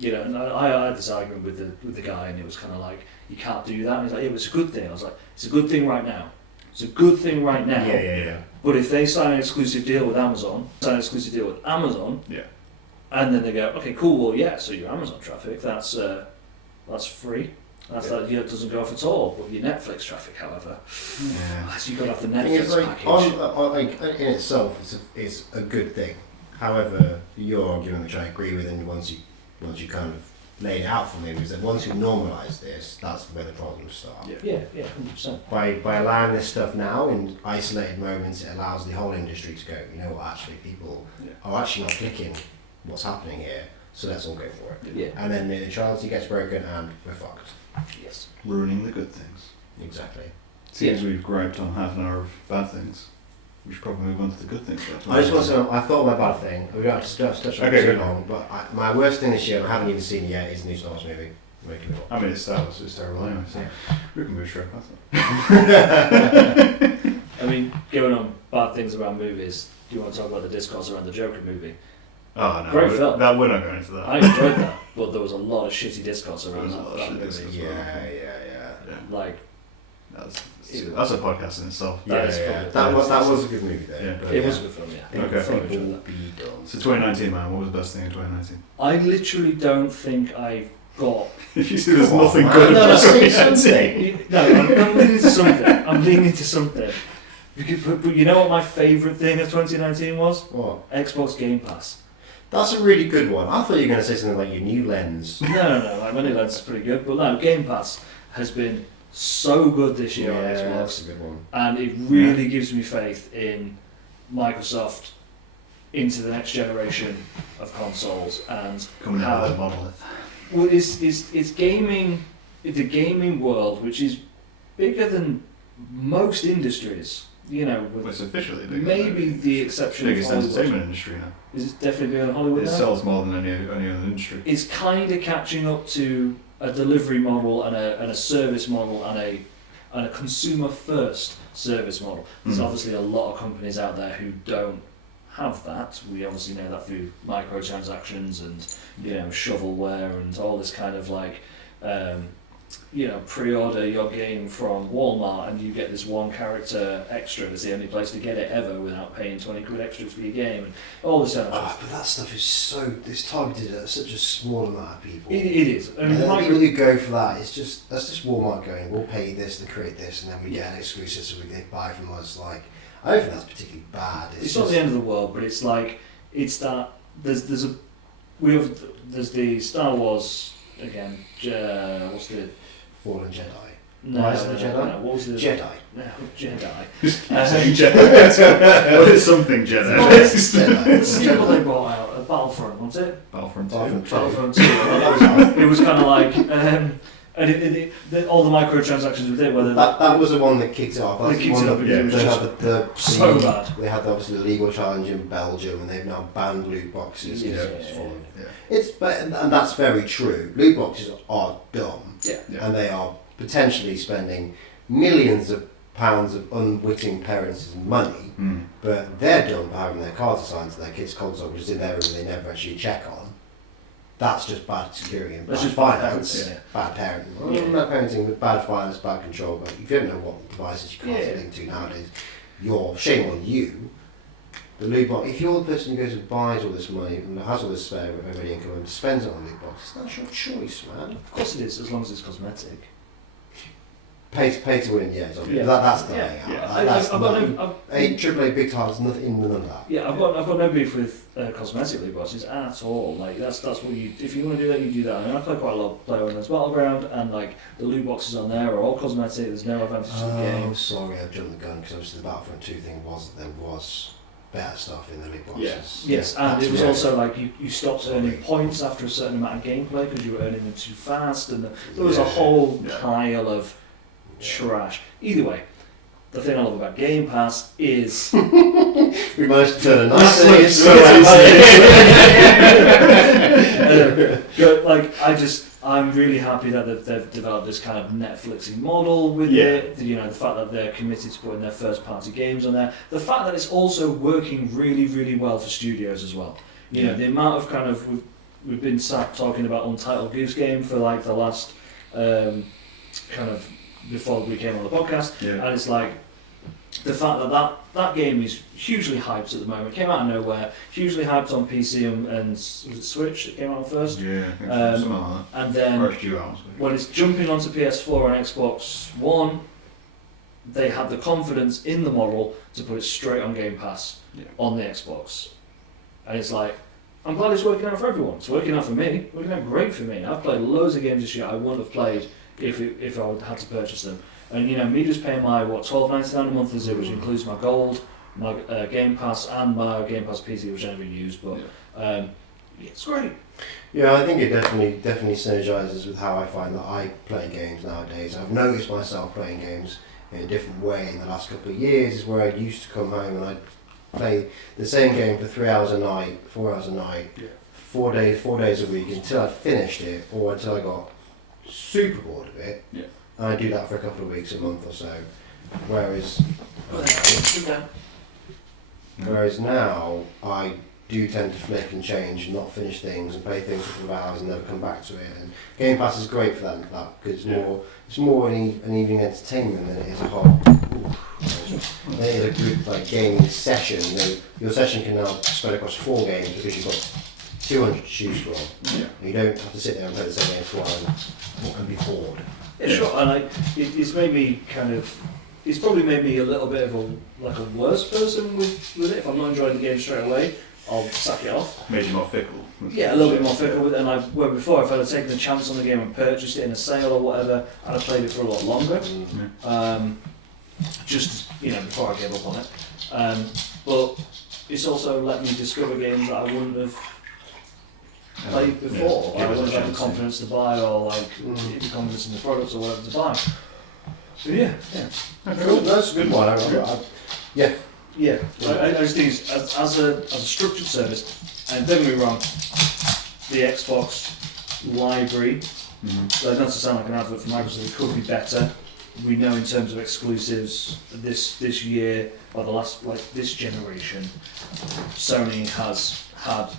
And I had this argument with the guy, and it was kind of like, you can't do that. And he's like, yeah, but it's a good thing. I was like, it's a good thing right now. It's a good thing right now. Yeah. But if they sign an exclusive deal with Amazon, and then they go, okay, cool, well, so your Amazon traffic, that's free. It doesn't go off at all. But your Netflix traffic, however, so you've got to have the Netflix package. In itself, it's a good thing. However, your argument, which I agree with, and once you kind of laid it out for me, was that once you normalise this, that's where the problems start. Yeah, 100%. By allowing this stuff now in isolated moments, it allows the whole industry to go, you know what, actually people are actually not clicking what's happening here, so let's all go for it. Yeah. And then the neutrality gets broken and we're fucked. Yes. Ruining the good things. Exactly. Seems we've griped on half an hour of bad things. We should probably move on to the good things. I just want to know, I thought of my bad thing. We don't have to touch on it too long, but my worst thing this year, and I haven't even seen it yet, is the new Star Wars movie. I mean, it's Star Wars, it's terrible anyway, so we can move straight past that. I mean, going on bad things about movies, do you want to talk about the discourse around the Joker movie? Oh no, great film. We're not going into that. I enjoyed that, but there was a lot of shitty discourse around that movie. Yeah. Like, that's a podcast in itself. That was a good movie though. Yeah. It was a good film, yeah. Okay. So 2019, man, what was the best thing in 2019? I literally don't think I got... If you see there's nothing good about 2019. I'm leaning to something. But you know what my favourite thing of 2019 was? What? Xbox Game Pass. That's a really good one. I thought you were going to say something like your new lens. No, my new lens is pretty good. But no, Game Pass has been so good this year on Xbox. That's a good one. And it really gives me faith in Microsoft into the next generation of consoles and coming out of the monolith. Well, it's gaming, the gaming world, which is bigger than most industries. It's officially bigger. Maybe the exception of biggest entertainment industry now. Is it definitely bigger than Hollywood? It sells more than any other industry. It's kind of catching up to a delivery model and a service model and a consumer first service model. There's obviously a lot of companies out there who don't have that. We obviously know that through microtransactions and shovelware and all this kind of like pre-order your game from Walmart and you get this one character extra. It's the only place to get it ever without paying 20 quid extra for your game and all this kind of stuff. But that stuff is it's targeted at such a small amount of people. It is. I mean, the people who go for that, that's just Walmart going, we'll pay you this to create this, and then we get an exclusive so they buy from us. Like, I don't think that's particularly bad. It's not the end of the world, but it's like, it's that, there's the Star Wars, again, what's the... Fallen Jedi. No, Rise of the Jedi? No, what was the... Jedi. No, Jedi. Saying Jedi. Well, it's something Jedi. Let's see what they brought out. Battlefront, wasn't it? Battlefront 2. Battlefront 2. It was kind of like... and all the microtransactions with it, whether... That was the one that kicked it off. They kicked it off because it was just so bad. They had obviously the legal challenge in Belgium, and they've now banned loot boxes. And that's very true. Loot boxes are dumb. And they are potentially spending millions of pounds of unwitting parents' money, but they're dumb for having their cards assigned to their kids' console, which is in their room and they never actually check on. That's just bad security and bad finance, bad parenting. Not parenting, but bad finance, bad control. But if you don't know what devices you can't link to nowadays, shame on you. The loot box. If you're the person who goes and buys all this money and has all this spare ready income and spends it on loot boxes, that's your choice, man. Of course it is, as long as it's cosmetic. Pay to win, that's the way out. AAA big titles, nothing in none of that. Yeah, I've got no beef with cosmetic loot boxes at all. Like that's what you. If you want to do that, you do that. I mean, I play quite a lot of PlayerUnknown's Battleground, and like the loot boxes on there are all cosmetic. There's no advantage to the game. Sorry, I jumped the gun because obviously the Battlefront 2 thing was that there was better stuff in the loot boxes. Yes, and it was also like you stopped earning points after a certain amount of gameplay because you were earning them too fast, and there was a whole pile of trash. Either way, the thing I love about Game Pass is we managed to turn a nice I'm really happy that they've developed this kind of Netflixy model with it. The fact that they're committed to putting their first party games on there. The fact that it's also working really, really well for studios as well. You know, the amount of kind of we've been sat talking about Untitled Goose Game for like the last kind of before we came on the podcast, and it's like the fact that game is hugely hyped at the moment. It came out of nowhere, hugely hyped on PC and was it Switch that came out first? Yeah, I think something like that. And then when it's jumping onto PS4 and Xbox One, they had the confidence in the model to put it straight on Game Pass on the Xbox. And it's like, I'm glad it's working out for everyone. It's working out for me. It's working out great for me. I've played loads of games this year I wouldn't have played if I had to purchase them. And me just paying my $12.99 a month is it, which includes my gold, my Game Pass, and my Game Pass PC, which I never use. But it's great. Yeah, I think it definitely synergizes with how I find that I play games nowadays. I've noticed myself playing games in a different way in the last couple of years. Is where I used to come home and I'd play the same game for 3 hours a night, 4 hours a night, 4 days a week until I'd finished it or until I got super bored of it. And I do that for a couple of weeks, a month or so. Whereas now I do tend to flick and change and not finish things and play things for a couple of hours and never come back to it. And Game Pass is great for that because it's more an evening entertainment than it is a whole. It is a good gaming session. Your session can now spread across 4 games because you've got 200 to choose from. You don't have to sit there and play the same game for 1 hour and be bored. Yeah, sure. And it's made me it's probably made me a little bit of a worse person with it. If I'm not enjoying the game straight away, I'll sack it off. Made you more fickle. Yeah, a little bit more fickle with it. And where before, if I'd have taken a chance on the game and purchased it in a sale or whatever, I'd have played it for a lot longer. Just before I gave up on it. But it's also let me discover games that I wouldn't have played before. I wouldn't have had the confidence to buy or the confidence in the products or whatever to buy. So Cool. That's a good one. I just think as a structured service, and don't get me wrong, the Xbox library, not to sound like an advert for Microsoft, it could be better. We know in terms of exclusives this year or the last this generation, Sony has had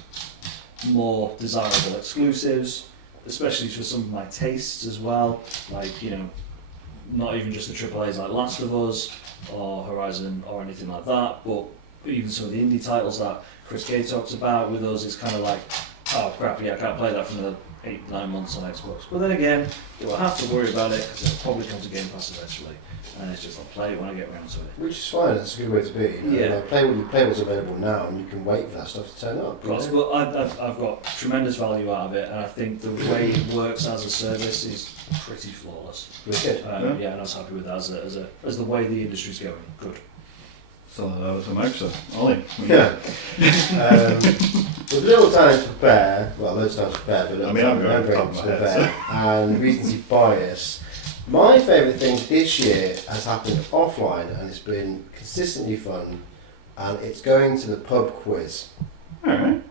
more desirable exclusives. especially for some of my tastes as well. Like, you know, not even just the AAAs like Last of Us or Horizon or anything like that, but even some of the indie titles that Chris Gay talks about with us, it's kind of like, oh crap, yeah, I can't play that for another 8-9 months on Xbox. But then again, do I have to worry about it because it'll probably come to Game Pass eventually, and it's just I'll play it when I get around to it. Which is fine. That's a good way to be. You know? Yeah. Like, play what's available now, and you can wait for that stuff to turn up. Of course, but I've got tremendous value out of it, and I think the way it works as a service is pretty flawless. Good. Yeah, and I was happy with that as the way the industry's going. Good. So that was a Microsoft. Ollie. Yeah. With little time to prepare, well, loads of time to prepare, but I mean, I'm going to to prepare, and recency bias. My favourite thing this year has happened offline, and it's been consistently fun, and it's going to the pub quiz. Alright.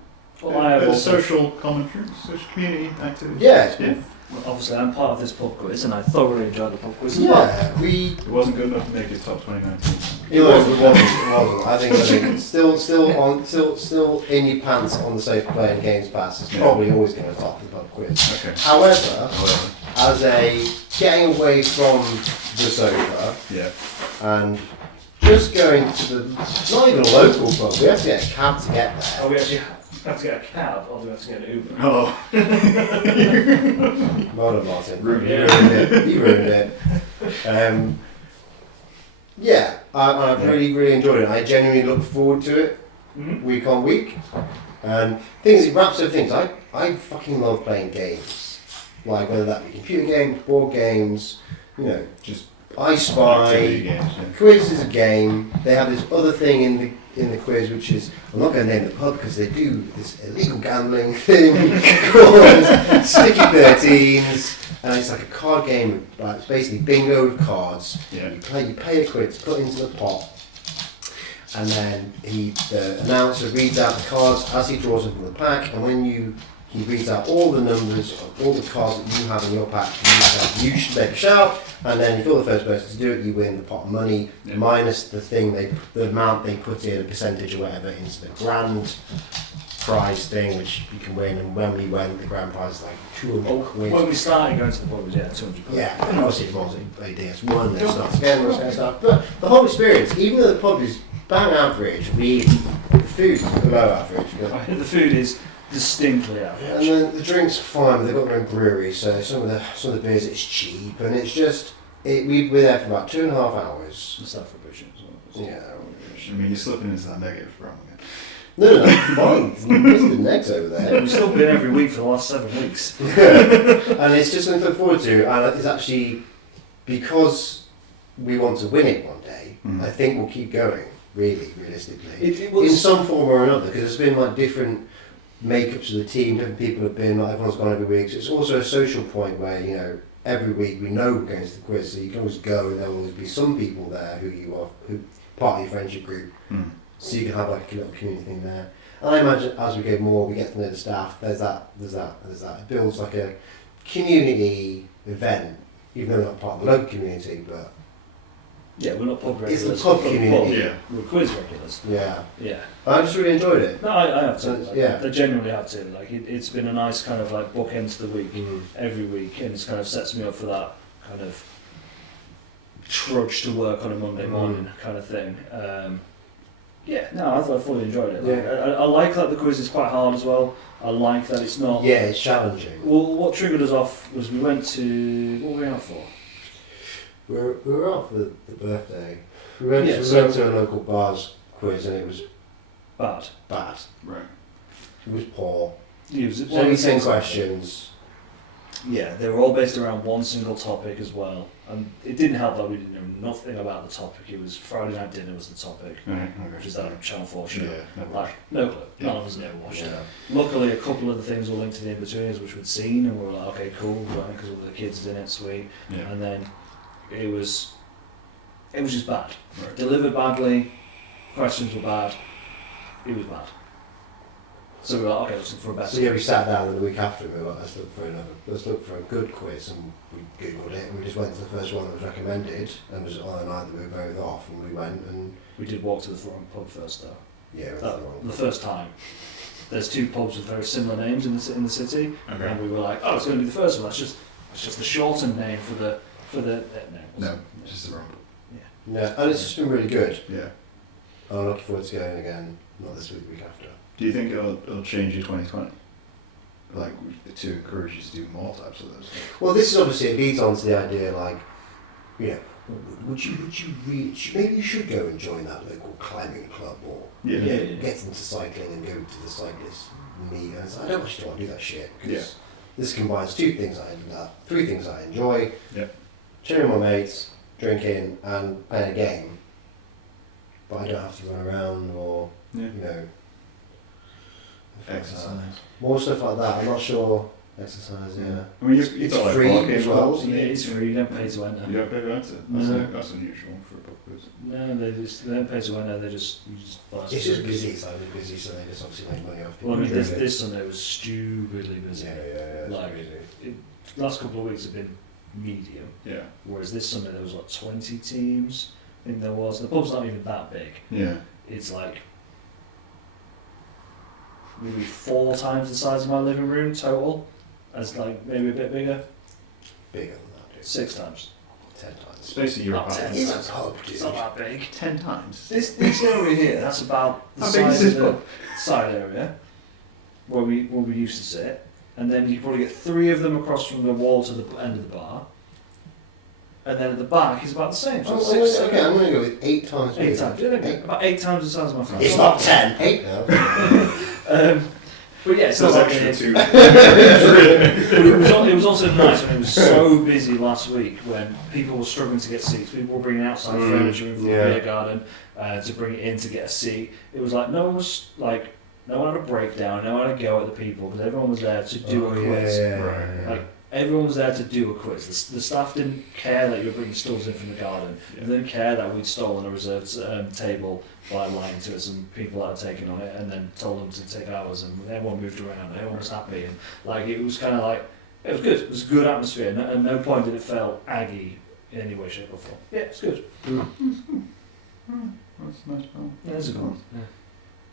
Well, I have Bit of also, social commentary, social community activity. Yeah, it's been obviously I'm part of this pub quiz, and I thoroughly enjoyed the pub quiz as well. yeah, It wasn't good enough to make it top 2019. it wasn't. I think still in your pants on the sofa playing Games Pass is probably always going to top the pub quiz. Okay. However, as a getting away from the sofa Yeah. and just going to the not even a local pub, we have to get a cab to get there. Oh, we actually have to get a cab, or do we have to get an Uber? Oh. Well done, Martin. Ruined it. You ruined it. Yeah, I've really enjoyed it. I genuinely look forward to it week on week. Things, it wraps up things. I fucking love playing games. Like whether that be computer games, board games, you know, just I Spy. Activity games, yeah. Quiz is a game. They have this other thing in the quiz, which is, I'm not going to name the pub because they do this illegal gambling thing called Sticky 13s, and it's like a card game. Like it's basically bingo with cards. Yeah. You pay a quid to put into the pot, and then the announcer reads out the cards as he draws them from the pack, and when he reads out all the numbers of all the cards that you have in your pack, you should make a shout, and then if you're the first person to do it, you win the pot of money, minus the amount they put in, a percentage or whatever, into the grand prize thing, which you can win. And when we went, the grand prize is like 200 quid. When we started going to the pub, it was 200 quid. Yeah, and obviously it was a DS1, then it starts again, all that kind of stuff. But the whole experience, even though the pub is bang average, the food is below average. The food is distinctly And average. then the drinks are fine, but they've got their own brewery, so some of the beers it's cheap, and it's just we were there for about 2.5 hours. The stuff for Bishop as well. Yeah. I mean, you're slipping into that negative realm again. No, fine. Mr. Negs over there. We've still been every week for the last 7 weeks. And it's just something to look forward to, and it's actually because we want to win it one day. I think we'll keep going. Really, realistically, It was in some form or another, because there's been like different makeups of the team, different people have been, not everyone's gone every week, so it's also a social point where, you know, every week we know we're going to the quiz, so you can always go and there will always be some people there who part of your friendship group, so you can have like a little community thing there. And I imagine as we go more, we get to know the staff, there's that. It builds like a community event, even though we're not part of the local community, but yeah, we're not pub it's regulars. the pub we're community. Yeah. We're quiz regulars. Yeah. Yeah. I just really enjoyed it. No, I have to. So, Like, yeah. I genuinely have to. Like, it's been a nice kind of like bookend to the week every week, and it's kind of sets me up for that kind of trudge to work on a Monday morning kind of thing. Yeah, no, I fully enjoyed it. Like, Yeah. I like that the quiz is quite hard as well. I like that it's not. Yeah, it's challenging. Well, what triggered us off was we went to. What were we out for? We were off for the birthday. We went Yeah, to a local bar's quiz and it was Bad. bad. Right. It was poor. It was There's only 10 questions. Yeah, they were all based around one single topic as well. And it didn't help that we didn't know nothing about the topic. It was Friday night dinner was the topic, Right, which is that Channel 4 show. Yeah. Like, no clue. None of us had ever watched it. Yeah. Luckily, a couple of the things were linked to the in-betweeners, which we'd seen, and we were like, okay, cool, right, because all the kids in it, sweet. Yeah. And then it was just bad. Right. Delivered badly, questions were bad, it was bad. So we were like, okay, let's look for a better. So yeah, we sat down the week after and we were like, let's look for a good quiz, and we googled it and we just went to the first one that was recommended and was on a night that we were both off, and we went and We did walk to the front pub first though. yeah, it was the wrong The first time. there's two pubs with very similar names in the city, Okay. and we were like, oh, it's going to be the first one. That's just the shortened name for the No, just the wrong. Yeah, and it's just been really good. Yeah. I'm looking forward to going again, not this week, week after. Do you think it'll change your 2020? Like, to encourage you to do more types of those? Well, this is obviously, it leads on to the idea, like, you know, would you reach, maybe you should go and join that local climbing club, or Yeah. get into cycling and go to the cyclist meet. And I don't actually want to do that shit, because this combines three things I enjoy. Yeah. Chilling with my mates, drinking, and playing a game. But I don't have to run around or, you know, Exercise. more stuff like that. I'm not sure. Exercise, yeah. I mean, It's you've got like free parking as well. clubs. Yeah, it's free. You don't pay to enter. You don't pay to enter? That's unusual for a pub quiz. No, they don't pay to enter. You just buy. It's just busy. It's like busy, so they just obviously make money off people. Well, I mean, doing it. this Sunday was stupidly busy. Yeah. It's Like, busy. Last couple of weeks have been medium, Yeah. whereas this Sunday there was like 20 teams. I think there was. The pub's not even that big. Yeah. It's like maybe 4 times the size of my living room total. As like maybe a bit bigger. Bigger than that, dude. 6 times. 10 times. It's basically your Not apartment. 10. It's a pub, dude. It's not that big. 10 times. This area here, that's about the How big is size this of the pub? side area where we used to sit, and then you probably get 3 of them across from the wall to the end of the bar, and then at the back is about the same. So Oh, it's 6, okay, I'm going to go with 8 times. 8 bigger. times. Yeah, about 8 times the size of my flat. It's not 10. 8 now. But yeah, it's So not it's like extra 2. But it was also nice when it was so busy last week when people were struggling to get seats. People were bringing outside furniture in from the beer garden to bring it in to get a seat. It was like no one had a breakdown, no one had a go at the people because everyone was there to do a quiz. Right. Like everyone was there to do a quiz. The staff didn't care that you were bringing stools in from the garden. Yeah. They didn't care that we'd stolen a reserved table by lying to some people that had taken on it and then told them to take ours, and everyone moved around, everyone was happy, and like it was kind of like, it was good, it was a good atmosphere, and at no point did it feel aggy in any way, shape or form. Yeah, it's good. That's a nice balance. Yeah, it's a good one. Yeah.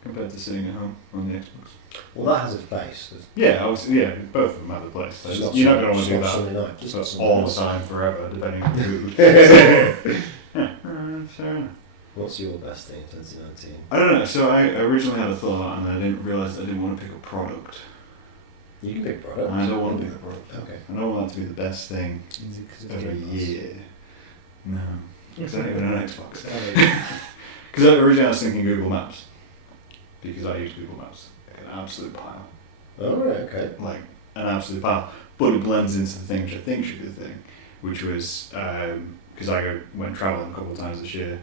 Compared to sitting at home on the Xbox. Well, that has its base. Both of them have a place. It's You're not going to want to do not that Sunday night. Just for all the time, forever, depending on who. Fair enough. What's your best thing in 2019? I don't know. So I originally had a thought, and I didn't realise I didn't want to pick a product. You can pick product. I don't want to pick a product. Okay. I don't want that to be the best thing Easy 'cause it's of a Game Pass. year. No, because I don't even own an Xbox. Oh, Because originally I was thinking Google Maps, because I use Google Maps like an absolute pile, Oh, right, okay. like an absolute pile. But it blends into the thing which I think should be the thing, which was because I went travelling a couple of times this year,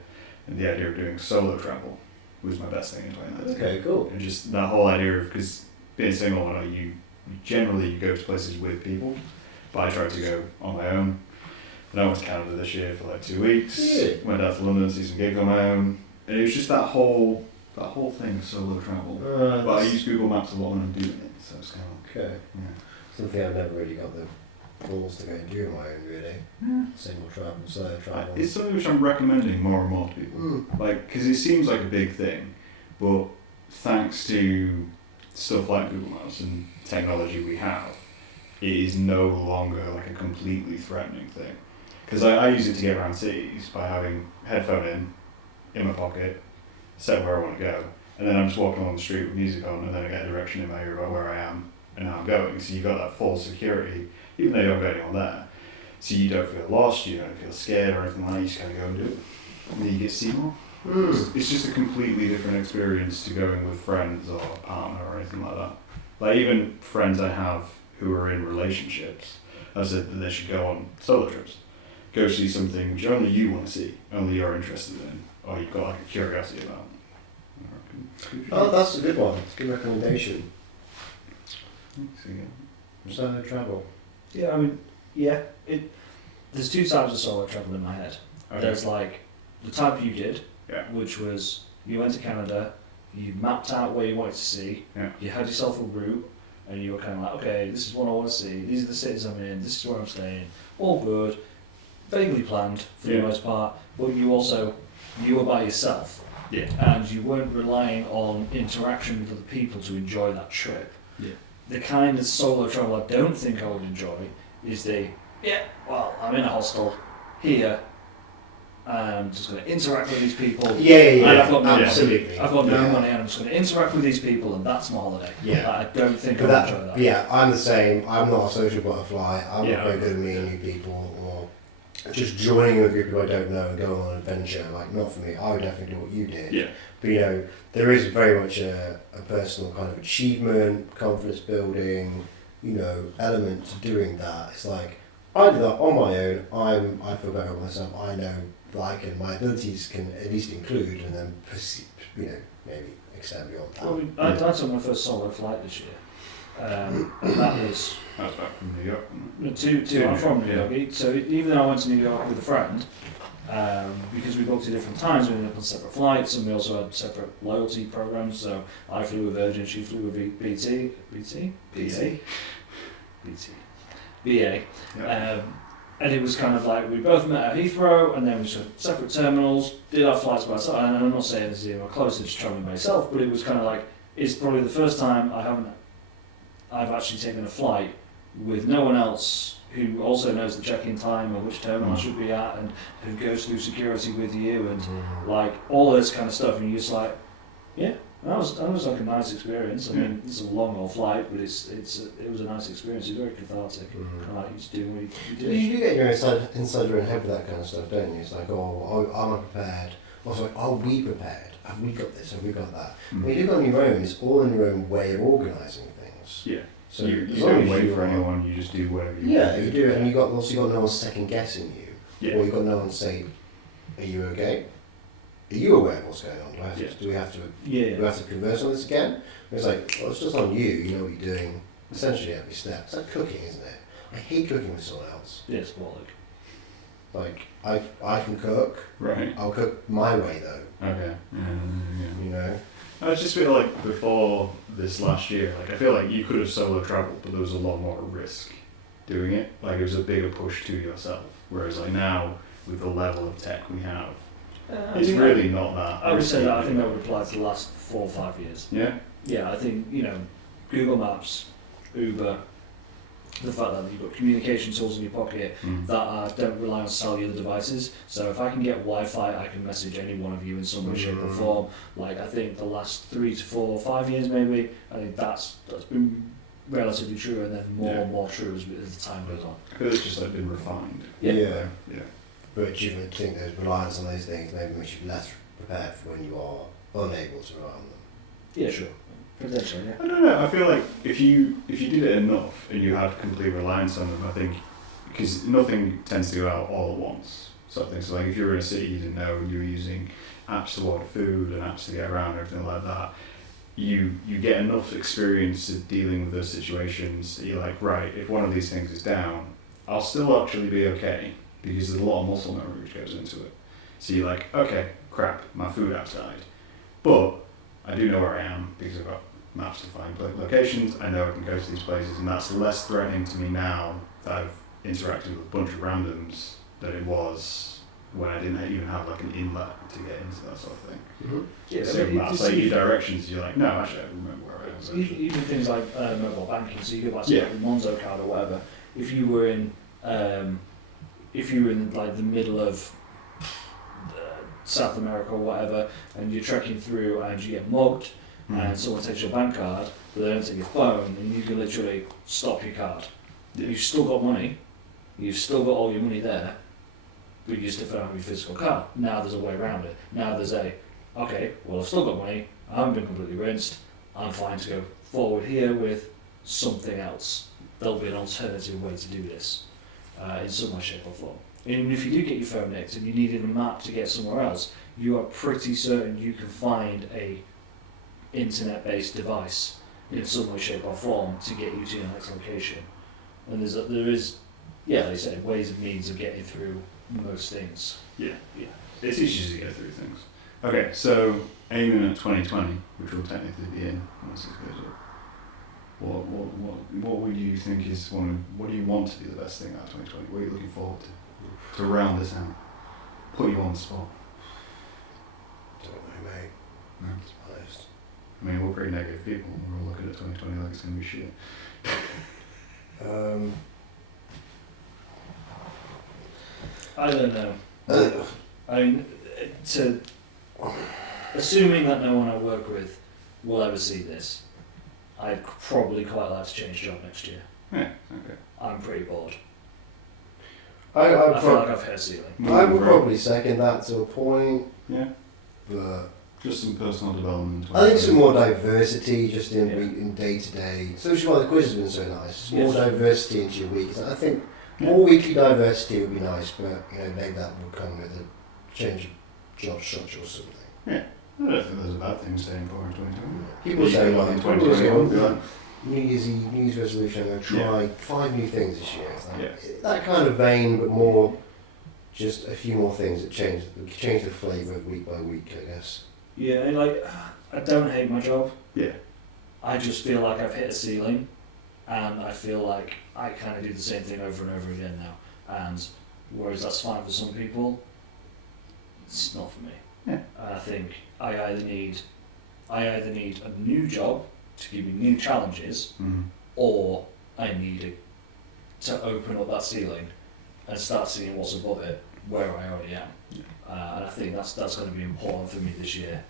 and the idea of doing solo travel was my best thing in 2019. Okay, cool. And just that whole idea of, because being single, you generally go to places with people, but I tried to go on my own. And I went to Canada this year for like 2 weeks. Yeah. Went out to London to see some gigs on my own. And it was just that whole thing of solo travel. But I use Google Maps a lot when I'm doing it, so it's kind of Okay. Something I've never really got the balls to go and do on my own, really. Single travel, solo travel. It's something which I'm recommending more and more to people. Mm. Like, because it seems like a big thing, but thanks to stuff like Google Maps and technology we have, it is no longer like a completely threatening thing. Because I use it to get around cities by having headphone in my pocket, set where I want to go, and then I'm just walking along the street with music on, and then I get a direction in my ear about where I am and how I'm going. So you've got that full security, even though you don't got anyone there. So you don't feel lost, you don't feel scared or anything like that, you just kind of go and do it. And then you get to see more. It's just a completely different experience to going with friends or a partner or anything like that. Like even friends I have who are in relationships, I've said that they should go on solo trips. Go see something which only you want to see, only you're interested in, or you've got like a curiosity about. Oh, that's a good one. It's a good recommendation. So, Solo travel. Yeah, I mean, there's 2 types of solo travel in my head. Okay. There's like the type you did, Yeah. which was you went to Canada, you mapped out where you wanted to see, Yeah. you had yourself a route, and you were kind of like, okay, this is what I want to see, these are the cities I'm in, this is where I'm staying, all good, vaguely planned for the most part, but you were by yourself, Yeah. And you weren't relying on interaction with other people to enjoy that trip. Yeah. The kind of solo travel I don't think I would enjoy is I'm in a hostel here, and I'm just going to interact with these people. Yeah. And I've got no absolutely. I've got no money, and I'm just going to interact with these people, and that's my holiday. Yeah. I don't think I would enjoy that. Yeah, I'm the same. I'm not a social butterfly. I'm not very good at meeting new people or just joining a group who I don't know and going on an adventure. Like, not for me. I would definitely do what you did. Yeah. But there is very much a personal kind of achievement, confidence building, element to doing that. It's like, I do that on my own. I feel better about myself. I know that my abilities can at least include and then maybe extend beyond that. Well, I took my first solo flight this year. And that was back from New York. I'm from New York. So even though I went to New York with a friend, because we booked at different times, we ended up on separate flights, and we also had separate loyalty programs. So I flew with Virgin, she flew with BA. And it was kind of like we both met at Heathrow, and then we took separate terminals, did our flights by ourselves. And I'm not saying this is even close to just traveling by yourself, but it was kind of like, it's probably the first time I've actually taken a flight with no one else who also knows the check-in time or which terminal I should be at, and who goes through security with you, and like all this kind of stuff. And you're just like, that was like a nice experience. I mean, it's a long old flight, but it was a nice experience. It's very cathartic. Kind of like you just doing what you do. You do get your inside your own head with that kind of stuff, don't you? It's like, am I prepared? Also, are we prepared? Have we got this? Have we got that? When you do it on your own, it's all in your own way of organising things. Yeah. So you don't wait for anyone, you just do whatever you want. Yeah, you do it, and you got no one second guessing you. Yeah. Or you got no one saying, are you okay? Are you aware of what's going on? Do we have to converse on this again? It's like, it's just on you, you know what you're doing, essentially every step. It's like cooking, isn't it? I hate cooking with someone else. Yeah, it's bollock. Like, I can cook. Right. I'll cook my way though. Okay. Yeah. I just feel like before this last year, I feel like you could have solo traveled, but there was a lot more risk doing it. Like, it was a bigger push to yourself. Whereas now, with the level of tech we have, it's really not that. I would say that. I think that would apply to the last 4 or 5 years. Yeah. Yeah, I think Google Maps, Uber, the fact that you've got communication tools in your pocket that don't rely on cellular devices. So if I can get Wi-Fi, I can message any one of you in some way, shape or form. Like, I think the last 3 to 4 or 5 years maybe, I think that's been relatively true, and then more and more true as the time goes on. I feel it's just been refined. Yeah. But you would think there's reliance on those things maybe makes you less prepared for when you are unable to rely on them. Yeah, sure. Potentially, yeah. I don't know. I feel like if you did it enough and you had complete reliance on them, I think, because nothing tends to go out all at once, sort of thing. So like if you were in a city you didn't know and you were using apps to order food and apps to get around and everything like that, you get enough experience of dealing with those situations that you're like, right, if one of these things is down, I'll still actually be okay, because there's a lot of muscle memory which goes into it. So you're like, okay, crap, my food app's died, but I do know where I am because I've got maps to find locations. I know I can go to these places, and that's less threatening to me now that I've interacted with a bunch of randoms than it was when I didn't even have like an inlet to get into that sort of thing. Mm-hmm. Yeah, so maps like your directions, you're like, no, actually I remember where I am. Even things like mobile banking, so you go back to the Monzo card or whatever. If you were in like the middle of South America or whatever, and you're trekking through and you get mugged, and someone takes your bank card, but they don't take your phone, and you can literally stop your card. Yeah. You've still got money, you've still got all your money there, but you still don't have your physical card. Now there's a way around it. Now there's okay, well I've still got money, I haven't been completely rinsed, I'm fine to go forward here with something else. There'll be an alternative way to do this, in some way, shape or form. And if you do get your phone nicked and you needed a map to get somewhere else, you are pretty certain you can find a internet-based device in some way, shape or form to get you to your next location. And there is, like I say, ways and means of getting through most things. Yeah. It's easy to get through things. Okay, so aiming at 2020, which will technically be in once this goes up, what would you think is what do you want to be the best thing out of 2020? What are you looking forward to round this out? Put you on the spot. Don't know, mate. I mean, we're pretty negative people. We're all looking at 2020 like it's going to be shit. I don't know. I mean, assuming that no one I work with will ever see this, I'd probably quite like to change job next year. Yeah, okay. I'm pretty bored. I feel like I've hit a ceiling. I would probably second that to a point. Yeah. But just some personal development. I think some more diversity just in day to day. Especially why the quiz has been so nice. More diversity into your week. I think more weekly diversity would be nice, but maybe that would come with a change of job structure or something. Yeah. I don't think there's a bad thing staying for in 2020. People say in 2021. New Year's resolution, I'm going to try 5 new things this year. It's like, that kind of vein, but more just a few more things that change the flavour of week by week, I guess. Yeah, like, I don't hate my job. Yeah. I just feel like I've hit a ceiling, and I feel like I kind of do the same thing over and over again now. And whereas that's fine for some people, it's not for me. Yeah. I think I either need a new job to give me new challenges, or I need to open up that ceiling and start seeing what's above it where I already am. Yeah. And I think that's going to be important for me this year.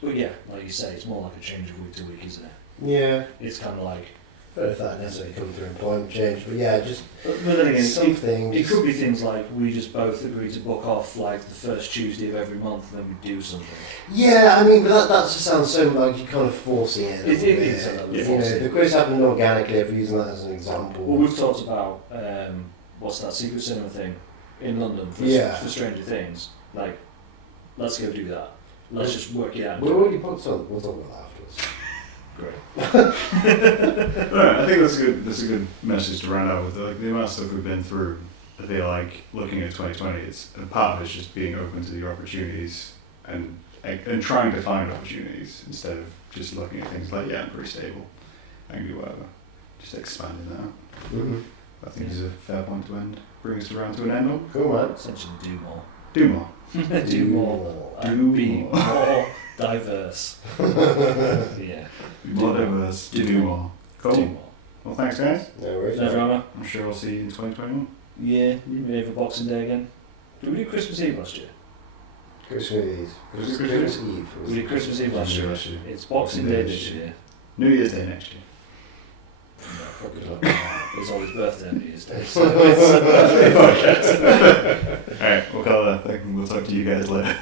But yeah, like you say, it's more like a change of week to week, isn't it? Yeah. It's kind of like... I don't know if that necessarily comes through employment change, but yeah, just but then again, some things. It could be things like we just both agree to book off like the first Tuesday of every month and then we do something. Yeah, I mean, but that just sounds so like you're kind of forcing it. It is a little forcing. The quiz happened organically, if we're using that as an example. Well, we've talked about, what's that secret cinema thing in London for Stranger Things. Like, let's go do that. Let's just work it out. We'll already put on. We'll talk about that afterwards. Great. I think that's a good message to round out with. Like the amount of stuff we've been through, I feel like looking at 2020, it's a part of it's just being open to your opportunities and trying to find opportunities instead of just looking at things like I'm pretty stable, I can do whatever. Just expanding that out. I think is a fair point to end. Bring us around to an end. Cool, man. Essentially, do more. Do more. do more. And be more diverse. Yeah. Be more diverse. Do more. Cool. Do more. Well, thanks, guys. No worries. No drama. I'm sure we'll see you in 2021. Yeah, maybe for Boxing Day again. Did we do Christmas Eve last year? Christmas Eve. We did Christmas Eve last year. It's Boxing Day this year. New Year's Day next year. No, probably not. It's always birthday on New Year's Day, so it's a birthday podcast. Alright, we'll call that thing. We'll talk to you guys later.